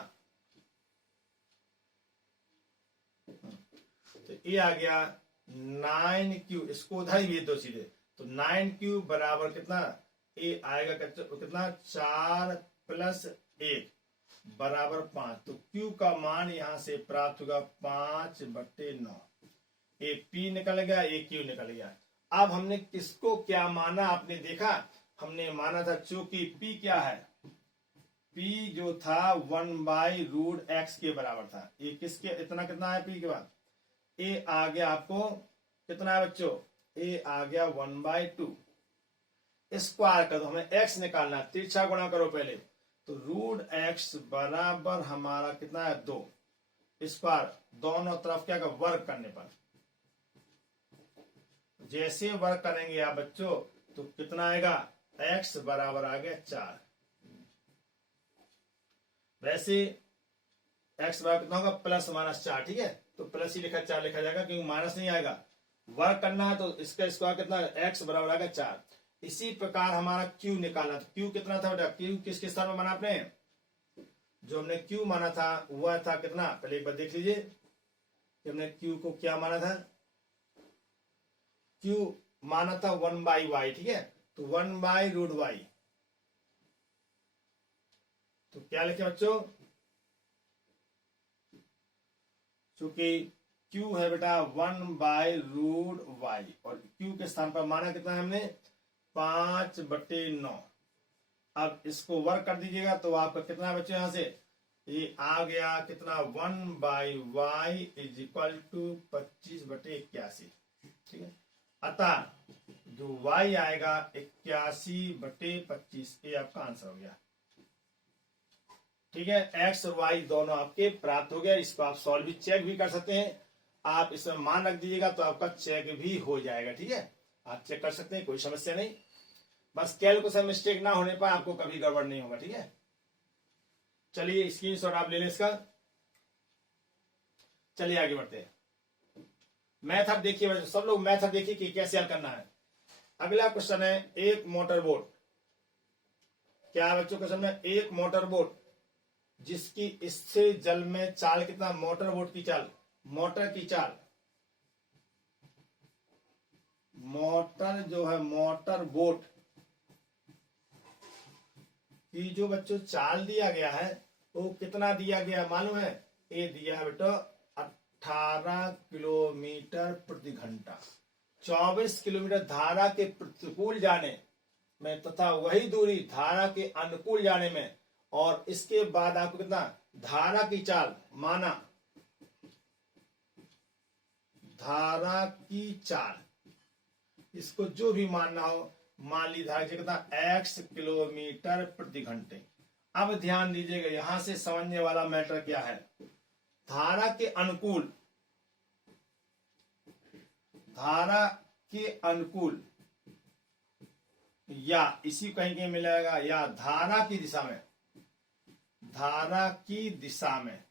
तो ये आ गया 9q। इसको उधर ही भेज दो सीधे। तो 9q बराबर कितना? ये आएगा कितना? 4 प्लस 1 बराबर 5। तो q का मान यहां से प्राप्त होगा 5/9। ये p निकल गया, ये q निकल गया। अब हमने किसको क्या माना? आपने देखा, हमने माना था चूंकि p क्या है? p जो था 1/√x के बराबर था। ये किसके इतना कितना है p के बाद? ए आ गया आपको कितना है बच्चों? ए आ गया 1/2। स्क्वायर कर दो, हमें x निकालना है, तिरछा गुणा करो पहले। तो √x बराबर हमारा कितना है? 2। स्क्वायर दोनों तरफ क्या कर? वर्ग करने पर। जैसे वर्ग करेंगे आप बच्चों तो कितना आएगा? x बराबर आ गया 4। वैसे x बराबर कितना होगा? प्लस माइनस 4, ठीक है। तो प्लस ही लिखा 4 लिखा जाएगा क्योंकि माइनस नहीं आएगा। वर्ग करना है तो इसका स्क्वायर कितना? x बराबर आएगा 4। इसी प्रकार हमारा q निकालना। तो q कितना था बेटा? q किसके स्थान में माना आपने? जो हमने q माना था वह था कितना? पहले एक बार देख लीजिए कि हमने q को क्या माना था। q माना था 1/y, ठीक है। तो 1/√y। तो क्या लिखे बच्चों? चूंकि q है बेटा 1/√y और q के स्थान पर माना कितना है हमने? 5/9। अब इसको वर्क कर दीजिएगा तो आपका कितना बच्चे? यहां से ये आ गया कितना? 1/y इज इक्वल टू 25/81, ठीक है। अतः जो y आएगा 81/25, ये आपका आंसर हो गया, ठीक है। x और y दोनों आपके प्राप्त हो गया। इसको आप सॉल्व भी चेक भी कर सकते हैं। आप इसमें मान रख दीजिएगा तो आपका चेक भी हो जाएगा, ठीक है। आप चेक कर सकते हैं, कोई समस्या नहीं। बस कैलकुलेशन मिस्टेक ना होने पर आपको कभी गड़बड़ नहीं होगा, ठीक है। चलिए स्क्रीनशॉट आप ले लें इसका। चलिए आगे बढ़ते हैं। मेथड देखिए बच्चों, सब लोग मेथड देखिए कि कैसे हल करना है। अगला क्वेश्चन है एक मोटर बोट। क्या बच्चों क्वेश्चन में? एक मोटर बोट जिसकी स्थिर जल में चाल कितना? मोटर बोट की चाल, मोटर की चाल मोटर जो है मोटर बोट की जो बच्चों चाल दिया गया है वो कितना दिया गया मालूम है? ये दिया है बेटा 18 किलोमीटर प्रति घंटा। 24 किलोमीटर धारा के प्रतिकूल जाने में तथा वही दूरी धारा के अनुकूल जाने में। और इसके बाद आपको कितना धारा की चाल माना, धारा की चाल इसको जो भी मानना हो मान ली धारा कितना x किलोमीटर प्रति घंटे। अब ध्यान दीजिएगा यहां से समझने वाला मैटर क्या है। धारा के अनुकूल, धारा के अनुकूल या इसी कहीं कहीं मिलेगा या धारा की दिशा में, धारा की दिशा में,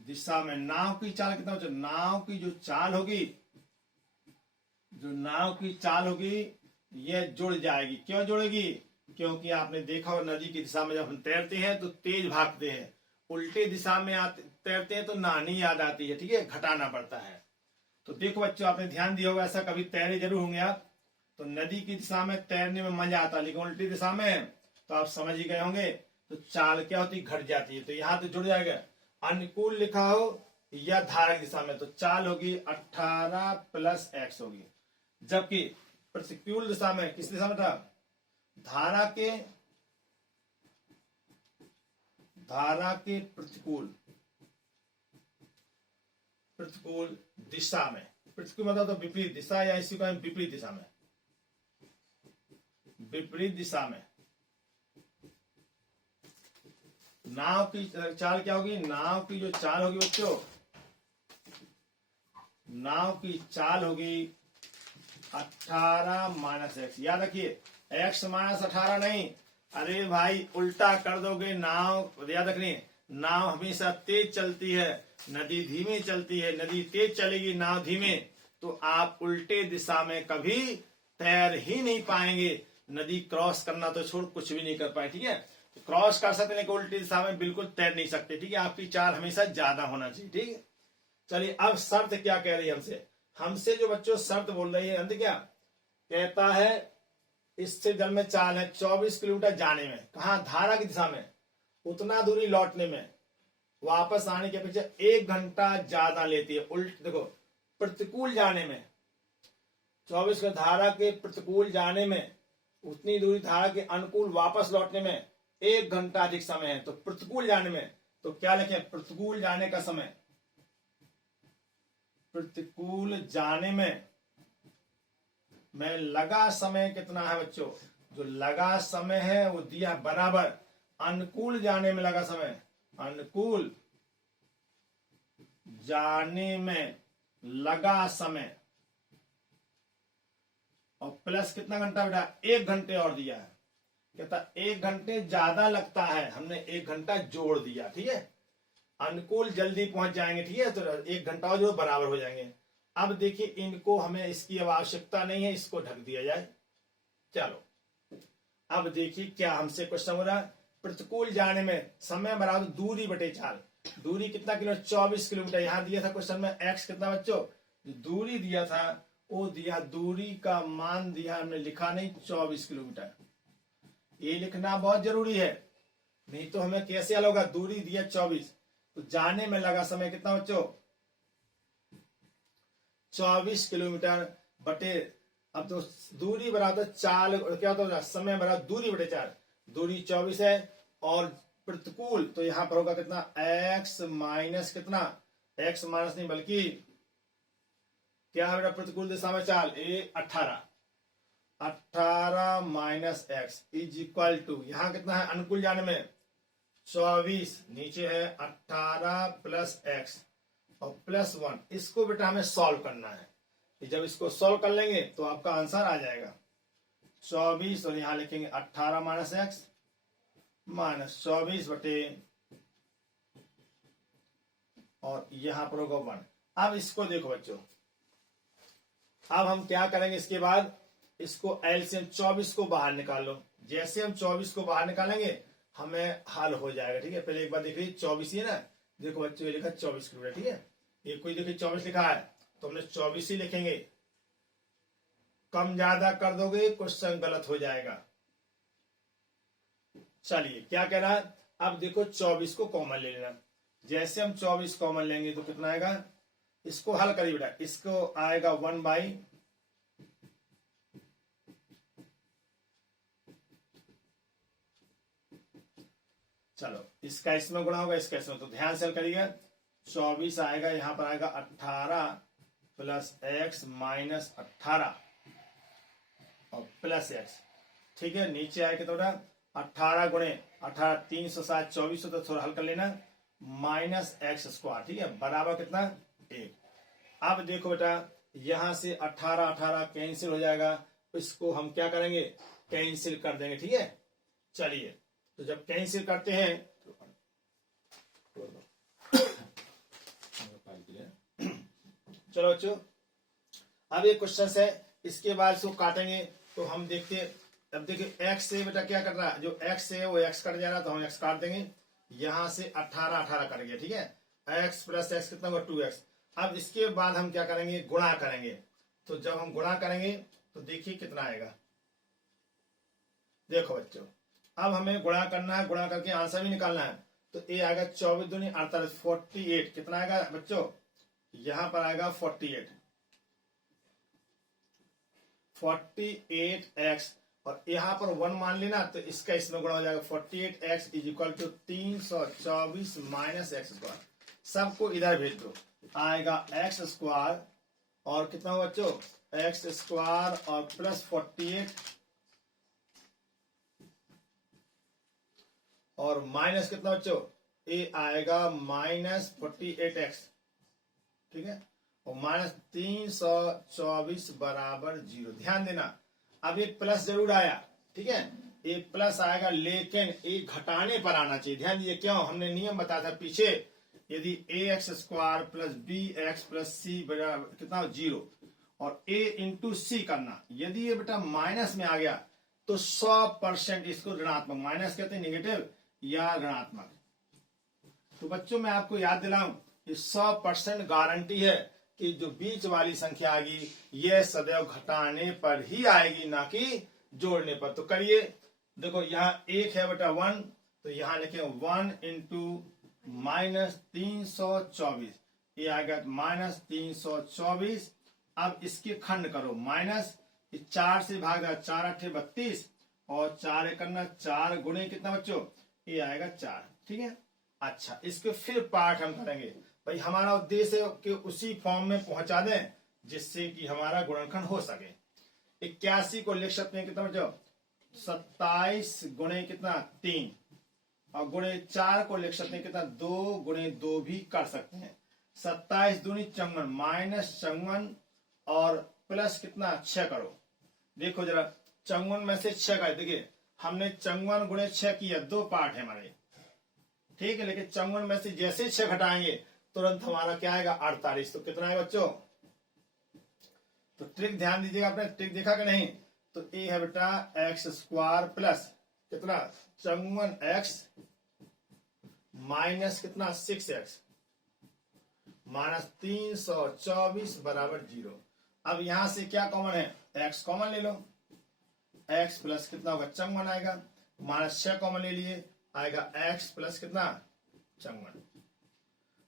दिशा में नाव की चाल कितना हो, नाव की जो चाल होगी, जो नाव की चाल होगी यह जुड़ जाएगी। क्यों जुड़ेगी? क्योंकि आपने देखा हो नदी की दिशा में जब हम तैरते हैं तो तेज भागते हैं, उल्टे दिशा में तैरते हैं तो नहानी याद आती है, ठीक है, घटाना पड़ता है। तो देखो बच्चों आपने ध्यान दिया होगा, ऐसा कभी तैरे जरूर होंगे आप। तो नदी की दिशा में तैरने में मजा आता है, लेकिन उल्टी दिशा में तो आप समझ ही गए होंगे तो चाल क्या होती, घट जाती है। तो यहाँ तो जुड़ जाएगा, अनुकूल लिखा हो या धारा की दिशा में तो चाल होगी 18 प्लस x होगी। जबकि प्रतिकूल दिशा में, किस दिशा में था, धारा के प्रतिकूल, प्रतिकूल दिशा में, प्रतिकूल मतलब तो विपरीत दिशा या इसी को विपरीत दिशा में, विपरीत दिशा में नाव की चाल क्या होगी, नाव की जो चाल होगी बच्चों, नाव की चाल होगी 18 माइनस एक्स। याद रखिए x माइनस 18 नहीं, अरे भाई उल्टा कर दोगे नाव। याद रखनी नाव हमेशा तेज चलती है, नदी धीमी चलती है। नदी तेज चलेगी, नाव धीमे, तो आप उल्टे दिशा में कभी तैर ही नहीं पाएंगे। नदी क्रॉस करना तो छोड़ कुछ भी नहीं कर पाए, ठीक है। तो क्रॉस कर सकते लेकिन उल्टी दिशा में बिल्कुल तैर नहीं सकते, ठीक है। आपकी चाल हमेशा ज्यादा होना चाहिए, ठीक है। चलिए अब शर्त क्या कह रही है हमसे, हमसे जो बच्चों शर्त बोल रही है अंत क्या कहता है, इससे जल में चाल है 24 किलोमीटर जाने में, कहा धारा की दिशा में, उतना दूरी लौटने में, वापस आने के पीछे 1 घंटा ज्यादा लेती है। उल्ट देखो प्रतिकूल जाने में 24 का धारा के प्रतिकूल जाने में, उतनी दूरी धारा के अनुकूल वापस लौटने में 1 घंटा अधिक समय है। तो प्रतिकूल जाने में तो क्या लिखे, प्रतिकूल जाने का समय, प्रतिकूल जाने में लगा समय कितना है बच्चों, जो लगा समय है वो दिया बराबर अनुकूल जाने में लगा समय, अनुकूल जाने में लगा समय और प्लस कितना घंटा बेटा, 1 घंटे और दिया है। कहता 1 घंटे ज्यादा लगता है, हमने 1 घंटा जोड़ दिया, ठीक है। अनुकूल जल्दी पहुंच जाएंगे, ठीक है, तो 1 घंटा और जो बराबर हो जाएंगे। अब देखिए इनको हमें इसकी आवश्यकता नहीं है, इसको ढक दिया जाए। चलो अब देखिए क्या हमसे क्वेश्चन हो रहा है, प्रतिकूल जाने में समय बराबर दूरी बटे चाल। दूरी कितना किलोमीटर, 24 किलोमीटर। यहां दिया था क्वेश्चन में x कितना बच्चों, जो दूरी दिया था वो दिया, दूरी का मान दिया हमने, लिखा नहीं 24 किलोमीटर। ये लिखना बहुत जरूरी है, नहीं तो हमें कैसे हल होगा। दूरी दिया 24, तो जाने में लगा समय कितना बच्चों, 24 किलोमीटर बटे, अब तो दूरी बराबर चाल, क्या होता है समय बराबर दूरी बटे चाल। दूरी 24 है और प्रतिकूल तो यहां पर होगा कितना, x माइनस कितना, x माइनस नहीं बल्कि क्या है बेटा, प्रतिकूल दिशा में चाल 18 minus x is equal to, यहां कितना है अनुकूल जाने में 24, नीचे है 18 प्लस एक्स और प्लस 1। इसको बेटा हमें सॉल्व करना है। जब इसको सॉल्व कर लेंगे तो आपका आंसर आ जाएगा 24 और यहां लिखेंगे 18 माइनस एक्स माइनस 24 बटे, और यहां पर होगा 1। अब इसको देखो बच्चों, अब हम क्या करेंगे, इसके बाद इसको एलसीएम 24 को बाहर निकाल लो। जैसे हम 24 को बाहर निकालेंगे हमें हल हो जाएगा, ठीक है। पहले एक बार देखिए 24 ही है ना, देखो बच्चों ये लिखा 24 किलोमीटर, ठीक है। ये कोई देखिए 24 लिखा है तो हमने 24 ही लिखेंगे, कम ज्यादा कर दोगे क्वेश्चन गलत हो जाएगा। चलिए क्या कह रहा है, अब देखो 24 को कॉमन ले लेना। जैसे हम 24 कॉमन लेंगे तो कितना आएगा, इसको हल करिए बेटा, इसको आएगा 1/, चलो इसका इसमें गुणा होगा, इसका इसमें, तो ध्यान से हल करिएगा। 24 आएगा, यहां पर आएगा 18 प्लस एक्स माइनस 18 और प्लस एक्स। ठीक है, नीचे आएगा तो 18 गुणे 18 360 24, तो थोड़ा हल कर लेना, माइनस एक्स स्क्वायर। ठीक है, बराबर कितना 1। अब देखो बेटा, यहां से 18 18 कैंसिल हो जाएगा, इसको हम क्या करेंगे, कैंसिल कर देंगे। ठीक है, चलिए तो जब कैंसिल करते हैं चलो बच्चों, अब ये क्वेश्चन है, इसके बाद इसको काटेंगे तो हम देखते हैं। अब देखिए एक्स से बेटा क्या कर रहा है, जो एक्स है वो एक्स कट जा रहा है, तो हम एक्स काट देंगे। यहां से 18 18 कट गया। ठीक है, एक्स प्लस एक्स कितना होगा 2x। अब इसके बाद हम क्या करेंगे, गुणा करेंगे। तो जब हम गुणा करेंगे तो देखिए कितना आएगा। देखो बच्चों, अब हमें गुणा करना है, गुणा करके आंसर भी निकालना है। तो ये आएगा 24 दूनी 48, 48 कितना आएगा बच्चों, यहां पर आएगा 48 48x, और यहां पर 1 मान लेना, तो इसका इसमें गुणा हो जाएगा। 48x is equal to 324 minus x square. सबको इधर भेज दो, आएगा एक्स स्क्वायर और कितना हो बच्चों, एक्स स्क्वायर और प्लस 48 और माइनस कितना बच्चों, ये आएगा माइनस 48x। ठीक है, और माइनस 324 बराबर 0। ध्यान देना, अब ये प्लस जरूर आया। ठीक है, ये प्लस आएगा, लेकिन ये घटाने पर आना चाहिए। ध्यान दीजिए, क्यों, हमने नियम बताया था पीछे, यदि A X square plus B X plus C बराबर कितना 0 और a इंटू सी करना। यदि ये बेटा माइनस में आ गया तो 100% इसको ऋणात्मक, माइनस कहते हैं निगेटिव या ऋणात्मक। तो बच्चों मैं आपको याद दिलाऊं, 100% गारंटी है कि जो बीच वाली संख्या आएगी यह सदैव घटाने पर ही आएगी, ना कि जोड़ने पर। तो करिए, देखो यहाँ 1 है बेटा 1, तो यहां लिखे 1 इंटू माइनस 324, ये आएगा माइनस 324। अब इसके खंड करो, माइनस 4 से भागा, 4 8 32 और 4 करना 4 गुणे कितना बच्चों, ये आएगा 4। ठीक है, अच्छा इसके फिर पार्ट हम करेंगे। भाई हमारा उद्देश्य है कि उसी फॉर्म में पहुंचा दें जिससे कि हमारा गुणनखंड हो सके। 81 को लिख सकते हैं कितना बच्चों, 27 गुणे कितना 3 और गुणे 4 को लिख सकते हैं कितना 2 गुणे 2 भी कर सकते हैं। 27 दूनी 54 माइनस 54 और प्लस कितना 6 करो। देखो जरा 54 में से 6 का, देखिए हमने 54 गुणे 6 किया, 2 पार्ट है हमारे। ठीक है, लेकिन 54 में से जैसे 6 घटाएंगे तुरंत हमारा क्या आएगा 48। तो कितना है बच्चों, तो ट्रिक ध्यान दीजिएगा, आपने ट्रिक देखा कि नहीं। तो ये है बेटा एक्स स्क्वायर प्लस कितना 54x माइनस कितना 6x माइनस 324 बराबर 0। अब यहां से क्या कॉमन है, x कॉमन ले लो, x प्लस कितना होगा 54 आएगा, माइनस 6 कॉमन ले लिए, आएगा x प्लस कितना 54,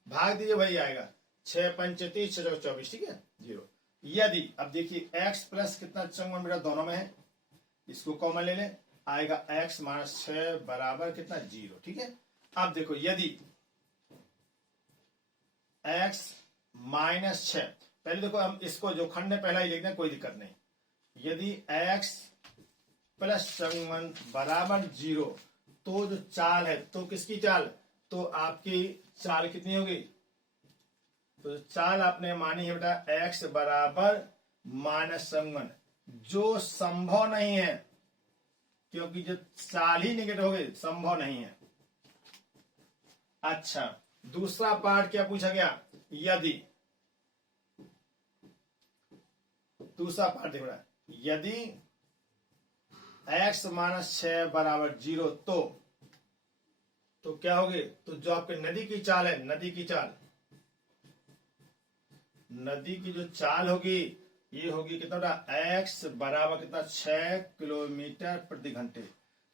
भाग दीजिए वही आएगा 6 5 30 6 24। ठीक है 0। यदि अब देखिए x प्लस कितना 54 मेरा दोनों में है, इसको कॉमन ले लें, आएगा x माइनस 6 बराबर कितना 0। ठीक है, अब देखो यदि x माइनस 6, पहले देखो हम इसको जो खंड है पहला ही लिख दें, कोई दिक्कत नहीं। यदि x प्लस 54 बराबर 0, तो जो चाल है, तो किसकी चाल, तो आपकी चाल कितनी होगी, तो चाल आपने मानी है बेटा x बराबर माइनस 57, जो संभव नहीं है क्योंकि जो चाल ही निगेटिव हो गई, संभव नहीं है। अच्छा दूसरा पार्ट क्या पूछा गया, यदि, दूसरा पार्ट देखो, यदि x माइनस 6 बराबर 0, तो क्या होगी, तो जो आपके नदी की चाल है, नदी की चाल, नदी की जो चाल होगी ये होगी कितना बेटा, x बराबर कितना 6 किलोमीटर प्रति घंटे,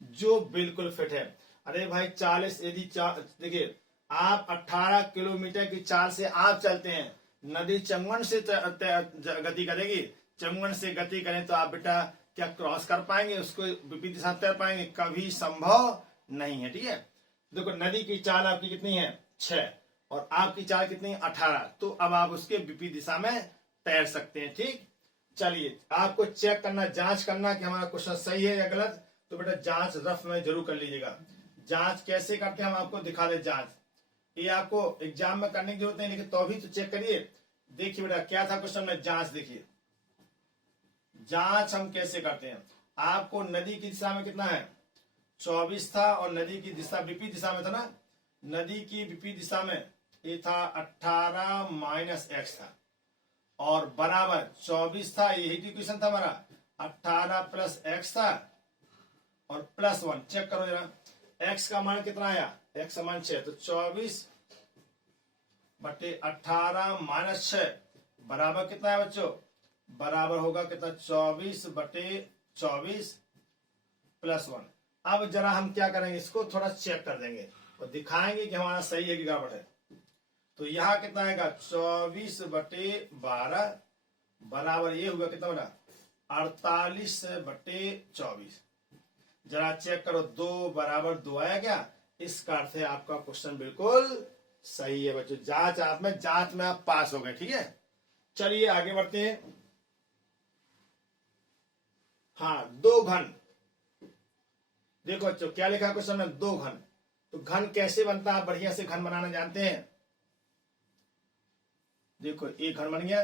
जो बिल्कुल फिट है। अरे भाई 40 यदि देखिए आप 18 किलोमीटर की चाल से आप चलते हैं, नदी चंगवन से गति करेगी, चंगवन से गति करें तो आप बेटा क्या क्रॉस कर पाएंगे, उसको विपरीत दिशा तैर पाएंगे, कभी संभव नहीं है। ठीक है, देखो नदी की चाल आपकी कितनी है 6 और आपकी चाल कितनी है 18, तो अब आप उसके विपरीत दिशा में तैर सकते हैं। ठीक, चलिए आपको चेक करना, जांच करना कि हमारा क्वेश्चन सही है या गलत, तो बेटा जांच रफ में जरूर कर लीजिएगा। जांच कैसे करते हैं हम आपको दिखा दे। जांच ये आपको एग्जाम में करने की जरूरत नहीं, लेकिन तो भी तो चेक करिए। देखिए बेटा क्या था क्वेश्चन में, जांच देखिए। जांच हम कैसे करते हैं, आपको नदी की दिशा में कितना है 24 था और नदी की दिशा विपरीत दिशा में था ना, नदी की विपरीत दिशा में ये था 18 माइनस x था और बराबर 24 था, यही इक्वेशन था हमारा, 18 प्लस x था और प्लस 1। चेक करो जरा x का मान कितना आया, x का मान 6, तो 24 बटे 18 माइनस 6 बराबर कितना है बच्चों, बराबर होगा कितना 24 बटे 24 प्लस 1। अब जरा हम क्या करेंगे, इसको थोड़ा चेक कर देंगे और दिखाएंगे कि हमारा सही है कि गड़बड़ है। तो यहां कितना आएगा 24 बटे 12 बराबर ये होगा कितना बड़ा 48 बटे 24। जरा चेक करो 2 बराबर 2 आया क्या, इसका अर्थ है आपका क्वेश्चन बिल्कुल सही है बच्चों। जांच में आप पास हो गए। ठीक है, चलिए आगे बढ़ते हैं। हाँ, 2 घन, देखो बच्चों क्या लिखा क्वेश्चन में, 2 घन। तो घन कैसे बनता है, बढ़िया से घन बनाना जानते हैं। देखो एक घन बन गया,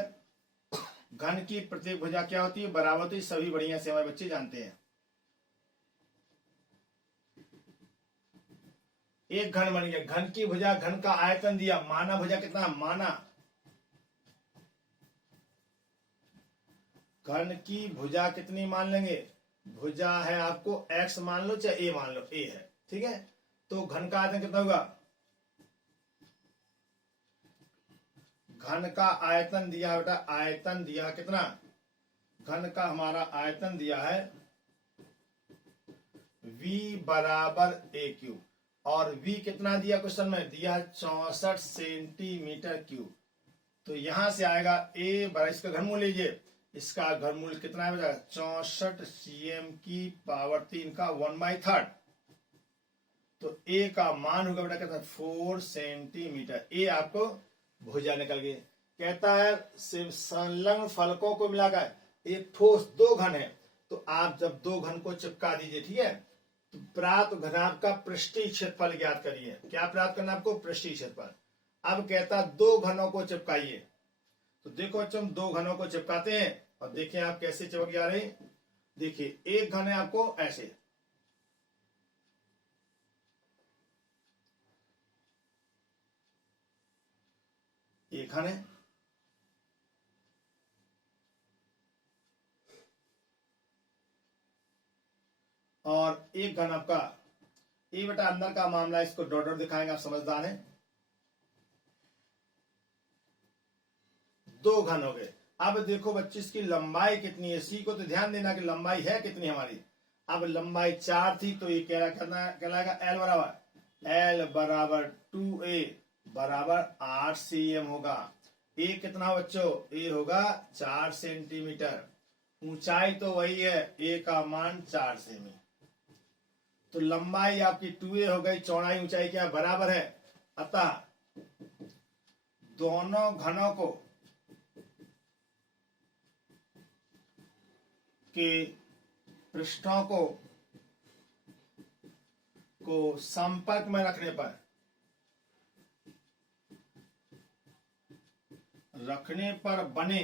घन की प्रत्येक भुजा क्या होती है, बराबर होती है, सभी बढ़िया से हमारे बच्चे जानते हैं। एक घन बन गया, घन की भुजा, घन का आयतन दिया, माना भुजा कितना, माना घन की भुजा कितनी मान लेंगे, भुजा है आपको x मान लो चाहे a मान लो, a है। ठीक है, तो घन का आयतन कितना होगा, घन का आयतन दिया बेटा, आयतन दिया कितना, घन का हमारा आयतन दिया है v बराबर a क्यूब, और v कितना दिया क्वेश्चन में, दिया 64 सेंटीमीटर क्यूब। तो यहां से आएगा a बराबर, इसका घनमूल लीजिए, इसका घनमूल कितना है बेटा 64 cm की पावर 3 का 1/3। तो a का मान होगा बेटा कितना 4 सेंटीमीटर। a आपको भुजा निकल गई। कहता है संलग्न फलकों को मिलाकर एक ठोस 2 घन है, तो आप जब 2 घन को चिपका दीजिए, ठीक है, तो प्राप्त घनाभ का पृष्ठीय क्षेत्रफल ज्ञात करिए। क्या प्राप्त करना आपको, पृष्ठीय क्षेत्रफल। अब कहता 2 घनों को चिपकाइए। तो देखो बच्चों हम 2 घनों को चिपकाते हैं और देखिए आप कैसे चिपक जा रहे हैं। देखिए एक घन है आपको ऐसे, एक घन है, और एक घन आपका ये बेटा अंदर का मामला, इसको डॉट डॉट दिखाएंगे, आप समझदार हैं। 2 घन हो गए। अब देखो बच्चे इसकी लंबाई कितनी है, सी को तो ध्यान देना कि लंबाई है कितनी हमारी। अब लंबाई 4 थी, तो ये कहलाएगा एल बराबर 2a बराबर 8 cm होगा। ए कितना बच्चों, ए होगा 4 सेंटीमीटर। ऊंचाई तो वही है, ए का मान 4 सेमी। तो लंबाई आपकी 2a हो गई, चौड़ाई ऊंचाई क्या बराबर है। अतः दोनों घनों के पृष्ठों को संपर्क में रखने पर बने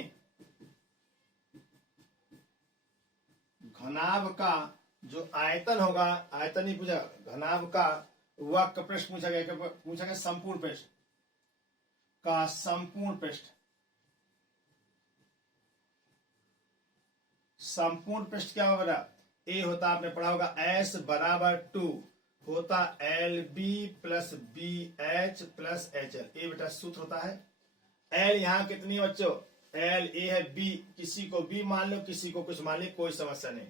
घनाभ का जो आयतन होगा, आयतन ही पूछा, घनाभ का वक्र पृष्ठ पूछा गया संपूर्ण पृष्ठ का संपूर्ण पृष्ठ क्या होगा, ए होता आपने पढ़ा होगा S बराबर 2 होता LB plus BH plus HL। ये बेटा सूत्र होता है। L यहां कितनी है बच्चों, एल ए है बी, किसी को बी मान लो, किसी को कुछ मान लो, कोई समस्या नहीं।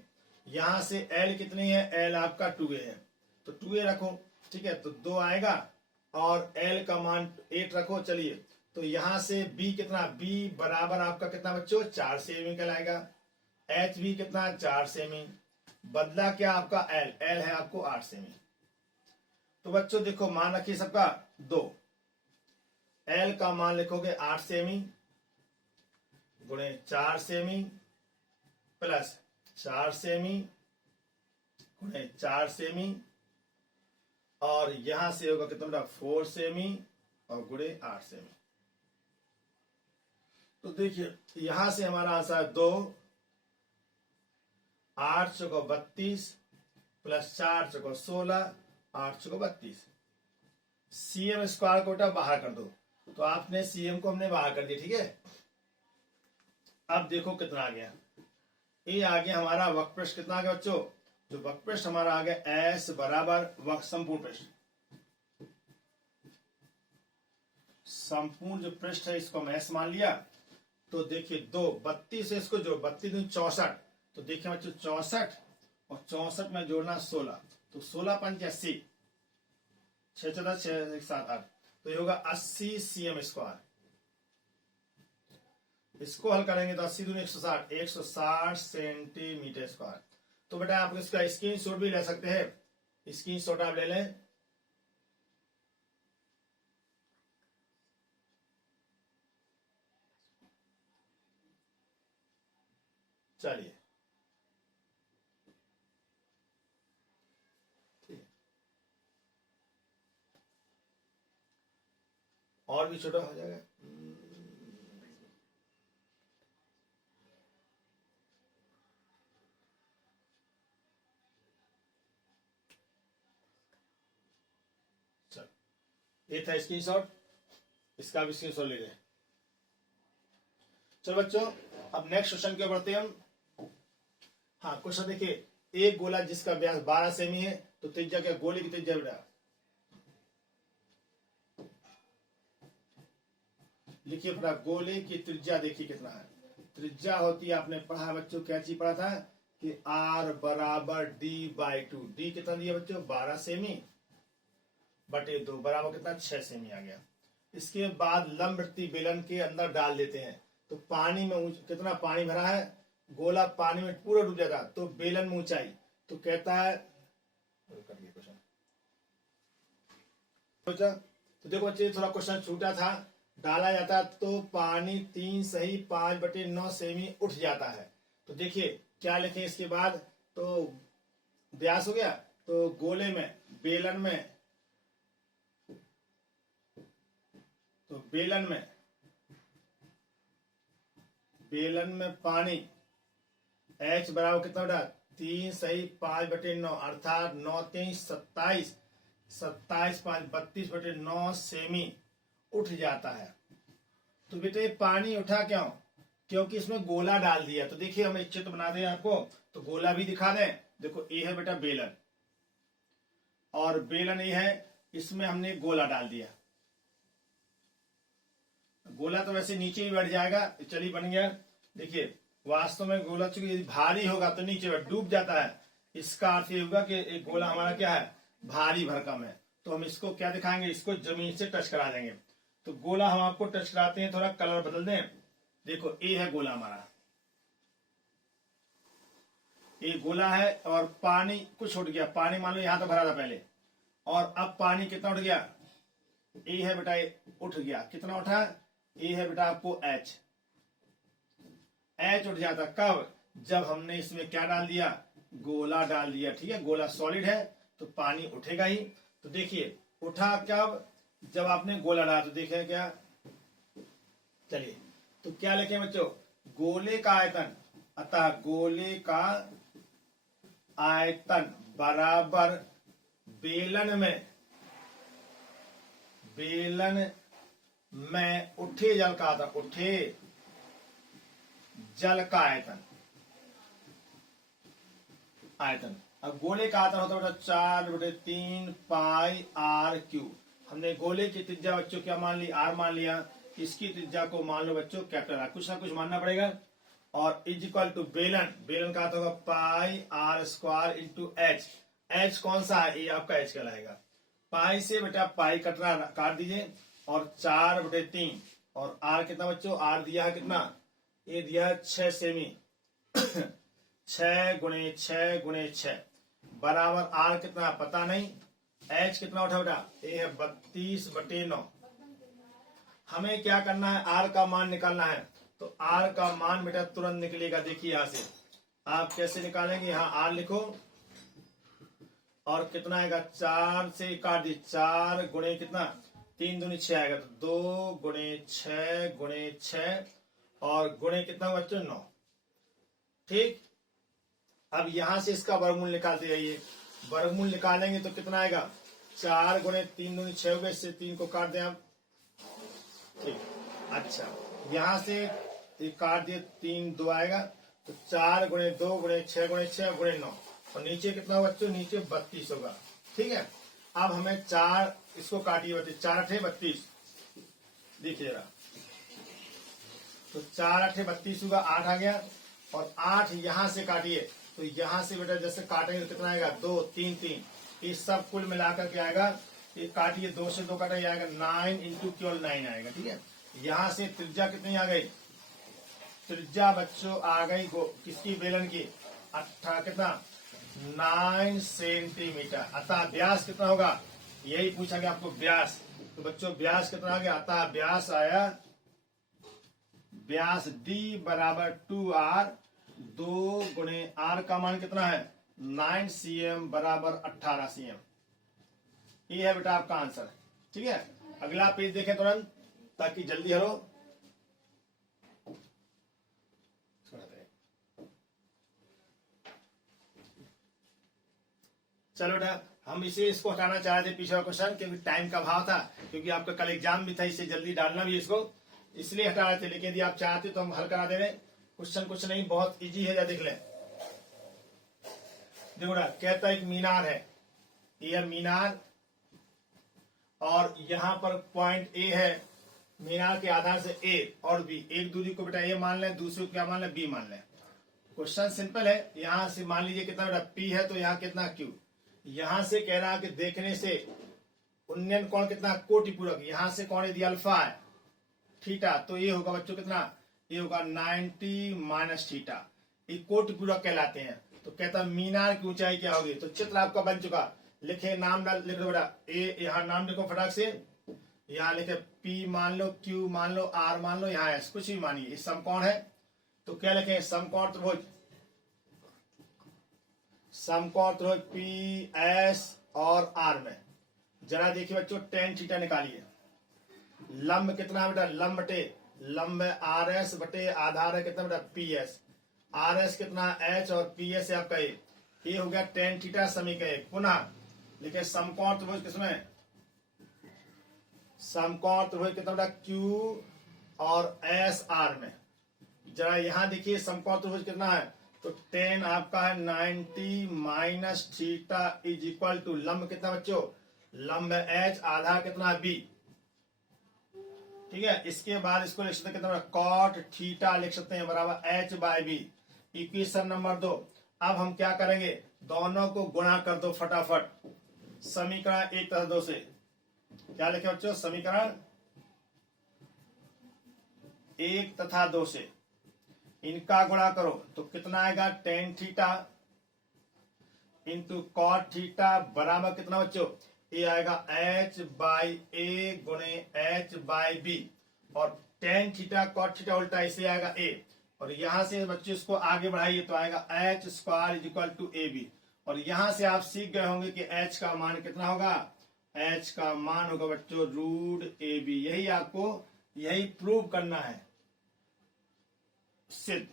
यहां से एल कितनी है, एल आपका 2a है, तो 2a रखो, ठीक है, तो 2 आएगा और एल का मान 8 रखो। चलिए, तो यहां से बी कितना, बी बराबर आपका कितना बच्चों, 4 सेमी कहलाएगा। एच भी कितना, 4 सेमी। बदला क्या आपका एल, एल है आपको 8 सेमी। तो बच्चों देखो मान रखिए सबका 2, एल का मान लिखोगे 8 सेमी गुणे 4 सेमी प्लस 4 सेमी गुणे 4 सेमी, और यहां से होगा कितना बेटा, 4 सेमी और गुणे 8 सेमी। तो देखिए यहां से हमारा आंसर है 2, 8 चौको 32 प्लस 4 चौको 16, 8 चौको 32। सीएम स्क्वायर को बेटा बाहर कर दो, तो आपने सीएम को हमने बाहर कर दिया, ठीक है। अब देखो कितना आ गया, ये आ गया हमारा वक्र पृष्ठ, कितना आ गया बच्चों, जो वक्र पृष्ठ हमारा आ गया एस बराबर वक्र संपूर्ण पृष्ठ, संपूर्ण जो पृष्ठ है इसको हम एस मान लिया। तो देखिए 2, 32 है, इसको जो 32 64, तो देखिए बच्चों 64 और 64 में जोड़ना 16, तो 16 पंच 80, 6 14 6 7 8, तो ये होगा 80 सीएम स्क्वायर। इसको हल करेंगे तो 80 दूनी 160, 160 सेंटीमीटर स्क्वायर। तो बेटा आप इसका स्क्रीनशॉट भी ले सकते हैं, स्क्रीनशॉट आप ले लें। चलिए और भी छोटा हो जाएगा। चल, ये था स्क्रीनशॉट, इसका भी स्क्रीनशॉट ले लें। चलो बच्चों अब नेक्स्ट क्वेश्चन के बढ़ते हैं हम। हाँ क्वेश्चन देखिए, एक गोला जिसका व्यास 12 सेमी है, तो त्रिज्या क्या, गोले की त्रिज्या बेटा लिखिए बेटा, गोले की त्रिज्या देखिए कितना है। त्रिज्या होती है, आपने पढ़ा बच्चों, क्या चीज पढ़ा था कि r बराबर d/2। डी कितना दिया बच्चों, 12 सेमी बटे 2 बराबर कितना, 6 सेमी आ गया। इसके बाद लंबवृत्तीय बेलन के अंदर डाल देते हैं, तो पानी में कितना पानी भरा है, गोला पानी में पूरा डूब जाता, तो बेलन में ऊंचाई, तो कहता है तो देखो बच्चे थोड़ा क्वेश्चन छूटा था, डाला जाता तो पानी 3 सही 5/9 सेमी उठ जाता है। तो देखिए क्या लिखें इसके बाद, तो व्यास हो गया, तो गोले में बेलन में, तो बेलन में पानी H बराबर कितना बेटा, 3 सही 5/9, अर्थात 9 3 27, 27 5 32/9 सेमी उठ जाता है। तो बेटे पानी उठा क्यों, क्योंकि इसमें गोला डाल दिया। तो देखिए हम एक चित्र बना दें आपको, तो गोला भी दिखा दें। देखो ये है बेटा बेलन, और बेलन ये है, इसमें हमने गोला डाल दिया। गोला तो वैसे नीचे ही बैठ जाएगा, चलिए बन गया। देखिए वास्तव में गोला चूंकि यदि भारी होगा तो नीचे डूब जाता है, इसका अर्थ ये होगा कि एक गोला हमारा क्या है, भारी भरकम है। तो हम इसको क्या दिखाएंगे, इसको जमीन से टच करा देंगे। तो गोला हम आपको टच कराते हैं, थोड़ा कलर बदल दें। देखो ये है गोला हमारा, ये गोला है, और पानी कुछ उठ गया, पानी मान लो यहां तो भरा था पहले, और अब पानी कितना उठ गया, ये है बेटा उठ गया, कितना उठा, ये है बेटा आपको एच उठ जाता कब, जब हमने इसमें क्या डाल दिया, गोला डाल दिया। ठीक है, गोला सॉलिड है तो पानी उठेगा ही। तो देखिए उठा कब, जब आपने गोला डाला। तो देखिए क्या, चलिए तो क्या लिखे बच्चों, गोले का आयतन, अतः गोले का आयतन बराबर बेलन में उठे जल का आयतन, उठे जल का आयतन। अब गोले का आयतन होता है 4/3 पाई r क्यूब। हमने गोले की त्रिज्या बच्चों क्या मान ली, r मान लिया, इसकी त्रिज्या को मान लो बच्चों कैपिटल आर, कुछ ना कुछ मानना पड़ेगा। और इज इक्वल टू बेलन, बेलन का आता होगा pi R square into H. H कौन सा है, ये आपका एच कहलाएगा। पाई से बेटा पाई कटरा काट दीजिए और 4/3 और आर कितना बच्चों, आर दिया है कितना, ये दिया है 6 सेमी 6 गुणे 6 गुणे 6 बराबर आर कितना पता नहीं, एच कितना उठा बेटा, ये है 32/9। हमें क्या करना है, आर का मान निकालना है। तो आर का मान बेटा तुरंत निकलेगा। देखिए यहां से आप कैसे निकालेंगे, यहां आर लिखो और कितना आएगा, 4 से काट दी, 4 गुणे कितना, 3 दूनी 6 आएगा, तो 2 गुणे 6 गुणे 6 और गुणे कितना बच्चों 9। ठीक, अब यहां से इसका वर्गमूल निकालते जाइए। वर्गमूल निकालेंगे तो कितना आएगा, 4 गुणे 3 दूनी 6 हो गए, इससे 3 को काट दें आप। ठीक, अच्छा यहां से काट दिए, 3 2 आएगा, तो 4 गुणे 2 गुणे 6 गुणे 6 गुणे 9 और नीचे कितना बच्चों, नीचे 32 होगा। ठीक है, अब हमें 4 इसको काटिए बच्चे, 4 8 32, देखिए जरा, तो 4 8 32 होगा, 8 आ गया और 8 यहां से काटिए, तो यहां से बेटा जैसे काटेंगे तो कितना आएगा, 2 3 3, ये सब कुल मिलाकर के आएगा, ये काटिए, 2 से 2 काटा, ये आएगा 9 इंटू केवल 9 आएगा। ठीक है, यहां से त्रिज्या कितनी आ गई, त्रिज्या बच्चों आ गई किसकी, बेलन की, 18 कितना 9 सेंटीमीटर। अतः व्यास कितना होगा, यही पूछा गया आपको व्यास। तो बच्चों व्यास कितना आ गया, अतः व्यास आया, व्यास d बराबर 2r, 2 गुणे r का मान कितना है 9 cm बराबर 18 cm। ये है बेटा आपका आंसर। ठीक है, अगला पेज देखें तुरंत ताकि जल्दी हलो। चलो बेटा, हम इसको हटाना चाह रहे थे पीछे वाला क्वेश्चन, क्योंकि टाइम का अभाव था, क्योंकि आपका कल एग्जाम भी था, इसे जल्दी डालना भी इसको, इसलिए हटा रहे थे। लेकिन यदि आप चाहते तो हम हल करा दे रहे। क्वेश्चन कुछ नहीं, बहुत इजी है, देख लें। देखो ना, कहता है एक मीनार है, ये मीनार और यहां पर पॉइंट ए है, मीनार के आधार से ए और बी, एक दूरी को बेटा ए मान लें, दूसरे को क्या मान लें, बी मान लें। क्वेश्चन सिंपल है, यहां से मान लीजिए कितना बेटा पी है, तो यहाँ कितना क्यू, यहां से कह रहा है कि देखने से उन्नयन कोण कितना कोटिपूरक, यहां से कोण यदि अल्फा है थीटा, तो ये होगा बच्चों कितना, ये होगा 90 माइनस थीटा, ये कोटिपूरक कहलाते हैं। तो कहता मीनार की ऊंचाई क्या होगी, तो चित्र आपका बन चुका, लिखे नाम डाल, लिख दो बेटा ए, यहाँ नाम लिखो फटाक से, यहाँ लिखे पी मान लो, क्यू मान लो, आर मान लो, यहाँ एस, कुछ भी मानिए, ये समकोण है। तो क्या लिखे, समकोण त्रिभुज, समकोण त्रिभुज पी एस और आर में जरा देखिए बच्चों tan थीटा निकालिए। लंब कितना बेटा, लंब बटे लंब आर एस बटे आधार है कितना बेटा पी एस, आर एस कितना एच और पी एस है आपका ये हो गया tan थीटा समीकरण। पुनः लिखे समकोण त्रिभुज किसमें, समकोण त्रिभुज कितना बेटा क्यू और एस आर में। जरा यहां देखिए समकोण त्रिभुज कितना है, तो tan आपका है 90 minus theta is equal to लंब कितना बच्चों, लंब एच, आधार कितना है बी। ठीक है, इसके बाद इसको लिख सकते हैं कितना, कॉट थीटा लिख सकते हैं बराबर h by b. Equation number 2। अब हम क्या करेंगे, दोनों को गुणा कर दो फटाफट, समीकरण 1 तथा 2 से। क्या लिखे बच्चों, समीकरण 1 तथा 2 से इनका गुणा करो तो कितना आएगा, tan theta into cot theta बराबर कितना बच्चों, ये आएगा h बाई ए गुणे h बाई बी, और tan थीटा कॉट थीटा उल्टा इसे आएगा a, और यहां से बच्चों इसको आगे बढ़ाइए तो आएगा h square is equal to a b. और यहां से आप सीख गए होंगे कि h का मान कितना होगा, h का मान होगा बच्चों √ab। यही आपको यही प्रूव करना है, सिद्ध,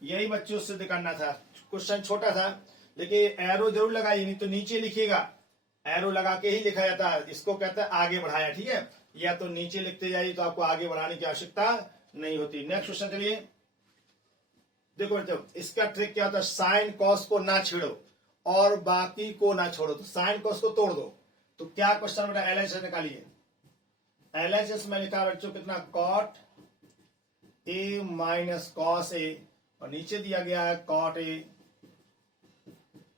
यही बच्चों सिद्ध करना था। क्वेश्चन छोटा था लेकिन एरो जरूर लगाइए, नहीं तो नीचे लिखिएगा, एरो लगा के ही लिखा जाता है, इसको कहते हैं आगे बढ़ाया। ठीक है, या तो नीचे लिखते जाइए तो आपको आगे बढ़ाने की आवश्यकता नहीं होती। नेक्स्ट क्वेश्चन चलिए, देखो बच्चों इसका ट्रिक क्या होता है, साइन कॉस को ना छेड़ो और बाकी को ना छोड़ो, तो साइन कॉस को तोड़ दो। तो क्या क्वेश्चन बेटा LHS निकालिए, LHS में लिखा बच्चों कितना, cot A minus cos A, और नीचे दिया गया है cot A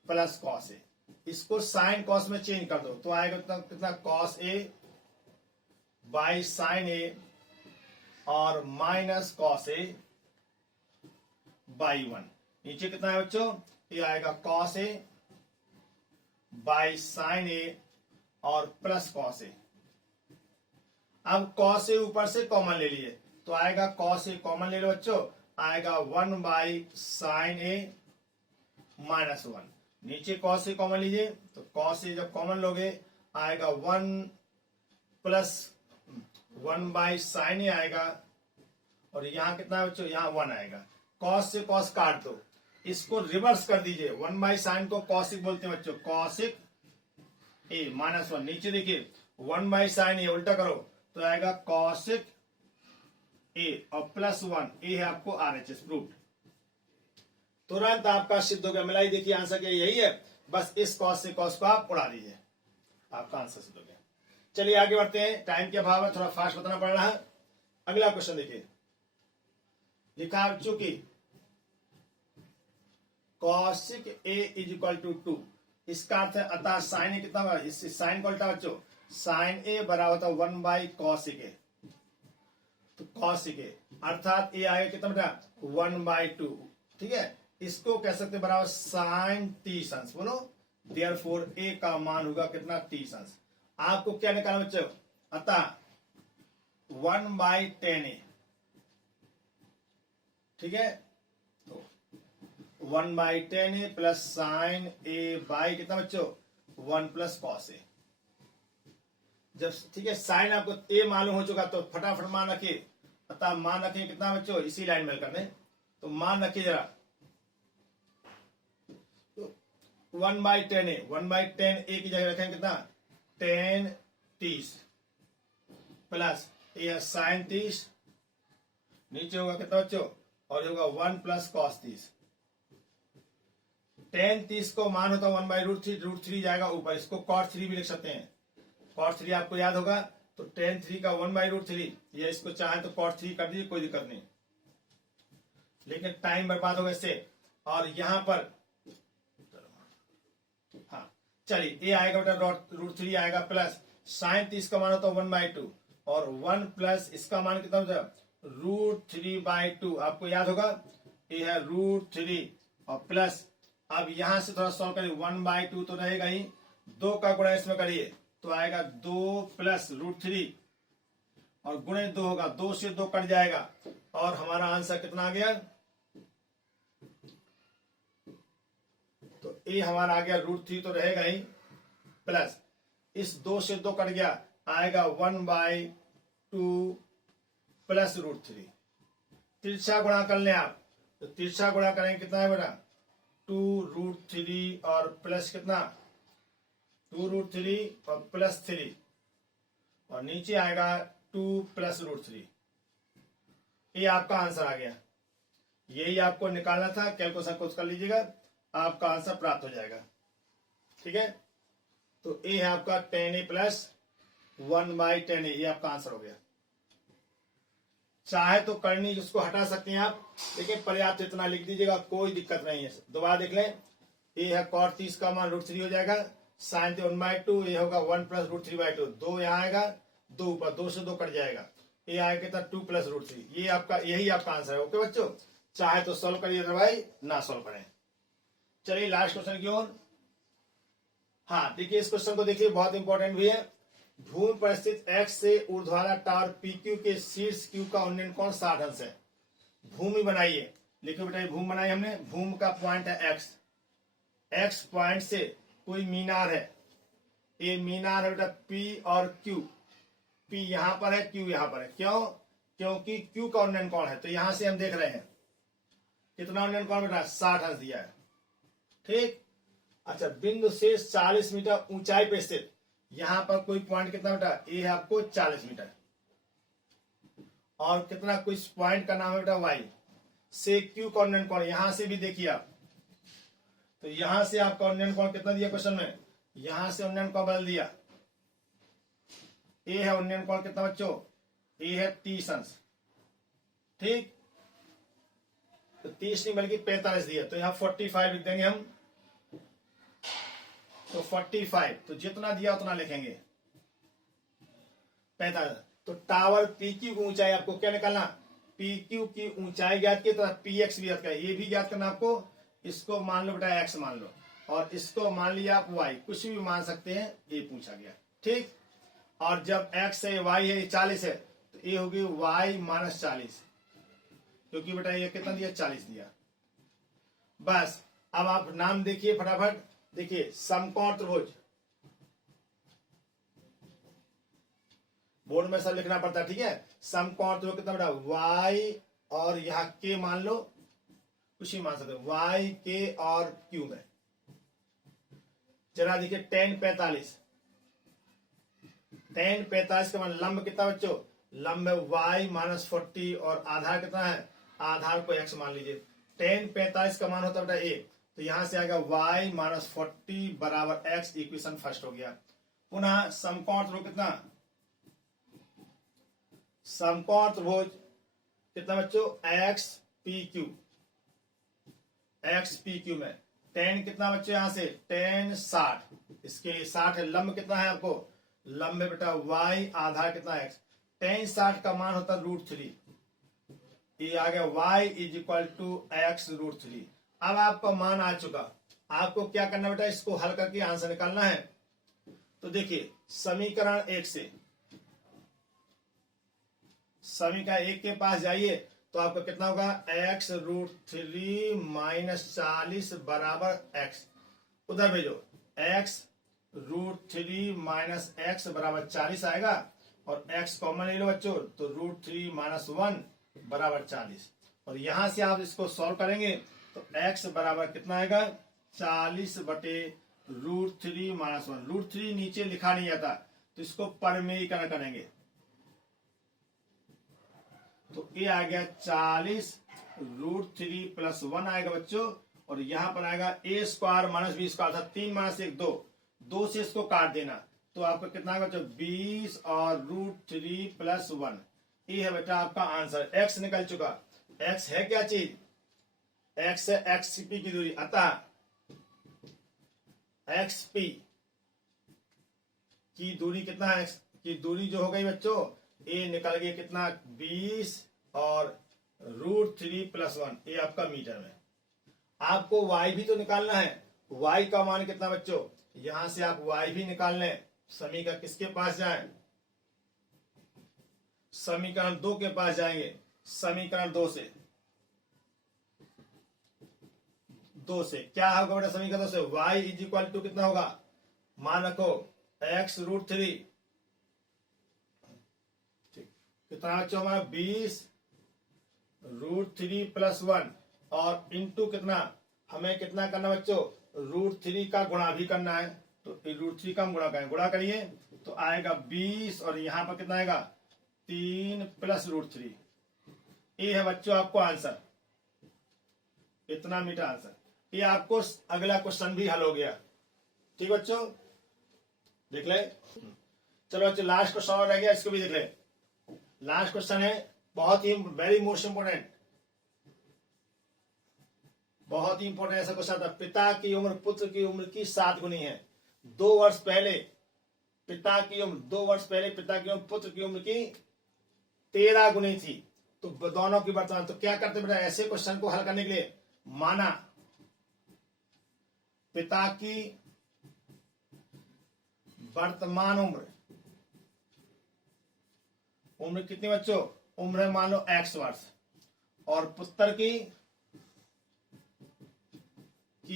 plus cos A. इसको साइन कॉस में चेंज कर दो तो आएगा कितना कॉस ए बाई साइन ए और माइनस कॉस ए बाई 1। नीचे कितना है बच्चों, ये आएगा कॉस ए बाई साइन ए और प्लस कॉस ए। अब कॉस ए ऊपर से कॉमन ले लिए तो आएगा कॉस ए कॉमन ले लो बच्चों, आएगा 1 बाई साइन ए माइनस 1। नीचे कॉस ए कॉमन लीजिए तो कॉस ए जब कॉमन लोगे आएगा 1 प्लस 1 बाई साइन ए आएगा, और यहां कितना है बच्चों, यहां 1 आएगा। कॉस से कॉस काट दो, इसको रिवर्स कर दीजिए। 1 बाई साइन को कॉसिक बोलते हैं बच्चों, कॉसिक ए माइनस 1। नीचे देखिए 1 बाई साइन ए उल्टा करो तो आएगा कॉसिक ए और प्लस 1, ए है आपको RHS प्रूफ। तुरंत आपका सिद्ध हो गया। मिलाई देखिए आंसर क्या यही है, बस इस कॉस से कॉस को आप उड़ा दीजिए, आपका आंसर सिद्ध हो गया। चलिए आगे बढ़ते हैं, टाइम के अभाव में थोड़ा फास्ट बताना पड़ रहा है। अगला क्वेश्चन देखिए, लिखा है चूंकि cosec A is equal to 2, इसका अर्थ है अतः साइन ए कितना होगा, इससे साइन को उल्टा बच्चों, साइन ए बराबर था 1 बाई कॉसिक ए, तो कॉसिक ए अर्थात ए आएगा कितना बेटा 1 बाई 2, ठीक है। इसको कह सकते बराबर साइन 30 अंश, बोलो देयरफॉर ए का मान होगा कितना 30 अंश। आपको क्या निकालना बच्चों, अतः 1 बाई 10 ए, ठीक है, तो 1 by 10 A plus sign A by कितना बच्चों 1 प्लस कॉस ए। जब ठीक है साइन आपको ए मालूम हो चुका तो फटाफट मान रखिए, अतः मान रखिए कितना बच्चों, इसी लाइन में करने तो मान रखिए जरा 1 बाई 10 ए, 1 बाई 10 ए की जगह रखें कितना 10 30 प्लस ये साइन 30, नीचे होगा कितना बच्चों, और ये होगा 1 प्लस कॉस 30। 10 30 को मान होता 1 बाई √3 जाएगा ऊपर, इसको cos 3 भी लिख सकते हैं। cos 3 आपको याद होगा तो 10 3 का 1 बाई √3, या इसको चाहे तो cos 3 कर दीजिए, कोई दिक्कत नहीं, लेकिन टाइम बर्बाद होगा इससे। और यहां पर हाँ चलिए ये आएगा बेटा √3 आएगा प्लस साइन 30 का मान होता है 1 बाई 2 और 1 प्लस इसका मान कितना होता है √3 बाई 2, आपको याद होगा ये है √3 और प्लस अब यहां से थोड़ा सॉल्व करिए 1 बाई 2 तो रहेगा ही, 2 का गुणा इसमें करिए तो आएगा 2 प्लस √3 और गुणे 2 होगा, 2 से 2 कट जाएगा और हमारा आंसर कितना आ गया, तो ए हमारा आ गया √3 तो रहेगा ही प्लस इस 2 से 2 कट गया आएगा 1 बाई 2 प्लस √3। तिरछा गुणा कर लें आप तो तिरछा गुणा करेंगे कितना है बेटा 2√3 और प्लस कितना 2√3 और प्लस 3 और नीचे आएगा 2 प्लस √3। ये आपका आंसर आ गया, यही आपको निकालना था। कैलकुलेशन खुद कर लीजिएगा, आपका आंसर प्राप्त हो जाएगा, ठीक है। तो ए है आपका 10a प्लस 1 बाई 10a, ये आपका आंसर हो गया। चाहे तो करनी उसको हटा सकते हैं आप, लेकिन पर्याप्त इतना लिख दीजिएगा, कोई दिक्कत नहीं है। दोबारा देख लें, ए है cos 30 का मान √3 हो जाएगा, साइन 1 बाई 2, ये होगा 1 प्लस √3 बाई 2, 2 यहाँ आएगा 2 ऊपर, 2 से 2 कट जाएगा, ये आएगा कितना 2 प्लस √3। ये आपका यही आपका आंसर है। ओके बच्चों, चाहे तो सॉल्व करिए, अदरवाइज ना सॉल्व करें। चलिए लास्ट क्वेश्चन की ओर। हाँ देखिए इस क्वेश्चन को देखिए, बहुत इंपॉर्टेंट भी है। भूमि पर स्थित x से ऊर्ध्वाधर टावर PQ के शीर्ष Q का उन्नयन कोण 60 अंश है। भूमि बनाइए, लिखिए बेटा भूमि बनाई हमने, भूमि का पॉइंट है x, x पॉइंट से कोई मीनार है, ये मीनार है बेटा P और Q, P यहां पर है Q यहां पर है, क्यों, क्योंकि Q का उन्नयन कोण है। तो यहां से हम देख रहे हैं कितना उन्नयन कोण बेटा 60 अंश दिया है, ठीक। अच्छा बिंदु से 40 मीटर ऊंचाई पे स्थित यहां पर कोई पॉइंट कितना बेटा, ये है आपको 40 मीटर और कितना कोई पॉइंट का नाम है बेटा y से Q का उन्नयन कोण, यहां से भी देखिए आप, तो यहां से आपका उन्नयन कोण कितना दिया क्वेश्चन में, यहां से उन्नयन कोण बदल दिया ए है उन्नयन कोण कितना बच्चों, ए है 30 अंश, ठीक। तो 30 नहीं बल्कि 45 दिया, तो यहाँ 45 लिख देंगे हम। तो 45, तो जितना दिया उतना लिखेंगे 45। तो टावर PQ की ऊंचाई आपको क्या निकालना, PQ की ऊंचाई ज्ञात की, तो PX भी ज्ञात करना, ये भी ज्ञात करना आपको। इसको मान लो बेटा x मान लो, और इसको मान लिया आप y, कुछ भी मान सकते हैं, ये पूछा गया, ठीक। और जब x है y है 40 है, तो ये होगी y माइनस 40, क्योंकि बेटा ये कितना दिया 40 दिया। बस अब आप नाम देखिए फटाफट, देखिए समकोण त्रिभुज, बोर्ड में सब लिखना पड़ता है, ठीक है। समकोण त्रिभुज कितना बेटा y, और यहाँ k मान लो, कुछ ही मान सकते हो, y k और q में। जरा देखिए tan 45, tan 45 का मान लंब कितना बच्चों, लंब है y माइनस 40, और आधार कितना है, आधार को x मान लीजिए। tan 45 का मान होता है बेटा a, तो यहां से आएगा y माइनस 40 बराबर x, इक्वेशन फर्स्ट हो गया। पुनः समकोण त्रिभुज कितना, समकोण त्रिभुज कितना बच्चों, XPQ में tan कितना बच्चों, यहां से tan 60, इसके लिए 60 है। लंब कितना है आपको, लंब है बेटा y, आधार कितना है x। tan 60 का मान होता है √3, ये आ गया y is equal to x √3। अब आपका मान आ चुका, आपको क्या करना बेटा, इसको हल करके आंसर निकालना है। तो देखिए समीकरण 1 से, समीकरण 1 के पास जाइए, तो आपका कितना होगा, x √3 माइनस 40 बराबर x, उधर भेजो, x √3 माइनस x बराबर 40 आएगा, और x कॉमन ले लो बच्चों, तो √3 माइनस 1 बराबर 40। और यहां से आप इसको सॉल्व करेंगे, तो x बराबर कितना आएगा, 40 बटे √3 माइनस 1। √3 नीचे लिखा नहीं जाता, तो इसको परमेयीकरण करेंगे, तो ये आ गया 40 √3 प्लस 1 आएगा बच्चों, और यहां पर आएगा a² माइनस b², अर्थात 3 माइनस 1 2, 2 से इसको काट देना, तो आपका कितना आएगा बच्चों, 20 और √3 प्लस 1। ये है बेटा आपका आंसर। x निकल चुका, x है क्या चीज, x है XP की दूरी, अतः XP की दूरी कितना है, x की दूरी जो हो गई बच्चों, ये निकल गया कितना, 20 और √3 प्लस 1, ये आपका मीटर में। आपको y भी तो निकालना है, y का मान कितना बच्चों, यहां से आप y भी निकाल लें। समीकरण किसके पास जाएं, समीकरण 2 के पास जाएंगे। समीकरण 2 से क्या होगा बेटा, समीकरण 2 से y इज इक्वल टू कितना होगा, मान रखो x √3, कितना बच्चों हमारा 20 √3 प्लस 1, और इंटू कितना, हमें कितना करना बच्चों, √3 का गुणा भी करना है, तो √3 का हम गुणा करें, गुणा करिए तो आएगा 20, और यहां पर कितना आएगा 3 प्लस √3। ये है बच्चों आपको आंसर, इतना मीटर आंसर। ये आपको अगला क्वेश्चन भी हल हो गया, ठीक बच्चों, देख ले। चलो बच्चों लास्ट क्वेश्चन और रह गया, इसको भी देख ले। लास्ट क्वेश्चन है, बहुत ही वेरी मोस्ट इंपोर्टेंट, बहुत ही इंपोर्टेंट ऐसा क्वेश्चन था। पिता की उम्र पुत्र की उम्र की 7 गुनी है। 2 वर्ष पहले पिता की उम्र, 2 वर्ष पहले पिता की उम्र पुत्र की उम्र की 13 गुनी थी, तो दोनों की वर्तमान। तो क्या करते बेटा, ऐसे क्वेश्चन को हल करने के लिए, माना पिता की वर्तमान उम्र कितनी बच्चों, उम्र है मान लो x वर्ष, और पुत्र की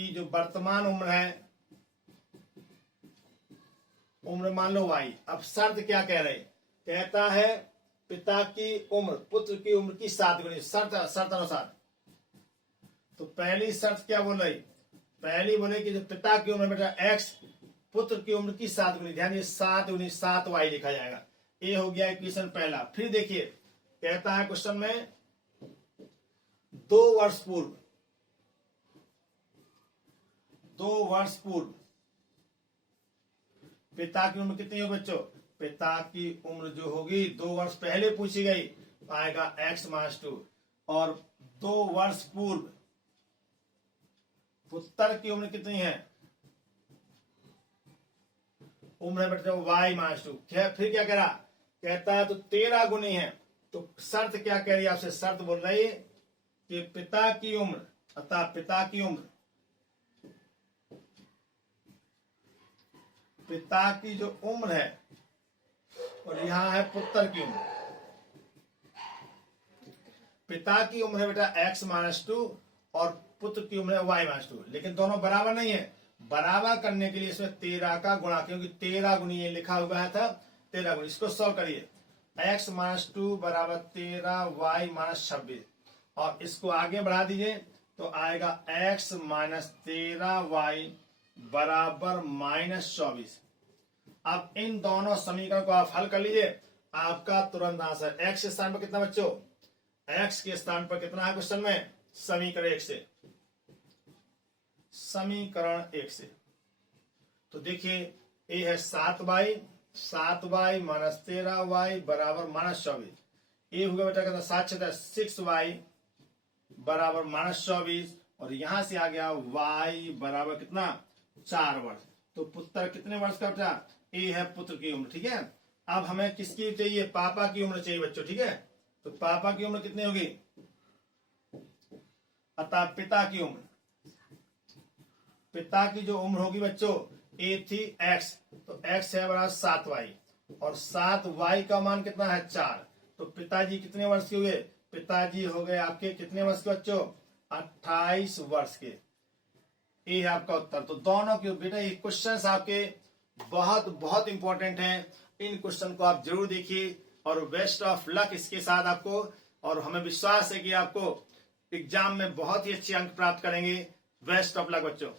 जो वर्तमान उम्र है, उम्र मान लो y। अब शर्त क्या कह रहे, कहता है पिता की उम्र पुत्र की उम्र की 7 गुनी, शर्त अनुसार। तो पहली शर्त क्या बोल रही, पहली बोले कि जो पिता की उम्र बेटा x, पुत्र की उम्र की 7 गुनी, ध्यान ये 7 गुनी 7y लिखा जाएगा। ये हो गया इक्वेशन पहला। फिर देखिए कहता है क्वेश्चन में 2 वर्ष पूर्व, 2 वर्ष पूर्व पिता की उम्र कितनी हो बच्चों, पिता की उम्र जो होगी 2 वर्ष पहले पूछी गई तो आएगा x-2, और 2 वर्ष पूर्व पुत्र की उम्र कितनी है, उम्र है बेटा y-2। फिर क्या कह रहा, कहता है तो 13 गुनी है। तो शर्त क्या कह रही है आपसे, शर्त बोल रही है कि पिता की उम्र, अतः पिता की उम्र, पिता की जो उम्र है और यहां है पुत्र की उम्र। पिता की उम्र है बेटा x-2 और पुत्र की उम्र है y-2, लेकिन दोनों बराबर नहीं है। बराबर करने के लिए इसमें 13 का गुणा, क्योंकि 13 गुनी ये लिखा हुआ है था 13 गुनी। इसको सॉल्व करिए, x-2 बराबर 13 y-26, और इसको आगे बढ़ा दीजिए तो आएगा x-13y बराबर -24। अब इन दोनों समीकरण को आप हल कर लीजिए, आपका तुरंत आंसर। x के स्थान पर कितना बच्चों, x के स्थान पर कितना है क्वेश्चन में, समीकरण 1 से, समीकरण 1 से। तो देखिए ये है 7y माइनस 13y बराबर -24। ये होगा बेटा कहता 6y बराबर -24, और यहां से आ गया y बराबर कितना 4 वर्ष। तो पुत्र कितने वर्ष का बेटा, ये है पुत्र की उम्र। ठीक है, अब हमें किसकी चाहिए, पापा की उम्र चाहिए बच्चों। ठीक है, तो पापा की उम्र कितनी होगी, अतः पिता की उम्र, पिता की जो उम्र होगी बच्चों ये थी x, तो x है बराबर 7y, और 7y का मान कितना है 4। तो पिताजी कितने वर्ष के हुए, पिताजी हो गए आपके कितने वर्ष के बच्चों, 28 वर्ष के। ये है आपका उत्तर। तो दोनों के बेटा ये क्वेश्चंस आपके बहुत बहुत इंपॉर्टेंट हैं, इन क्वेश्चन को आप जरूर देखिए, और बेस्ट ऑफ लक इसके साथ आपको। और हमें विश्वास है कि आपको एग्जाम में बहुत ही अच्छे अंक प्राप्त करेंगे। बेस्ट ऑफ लक बच्चों।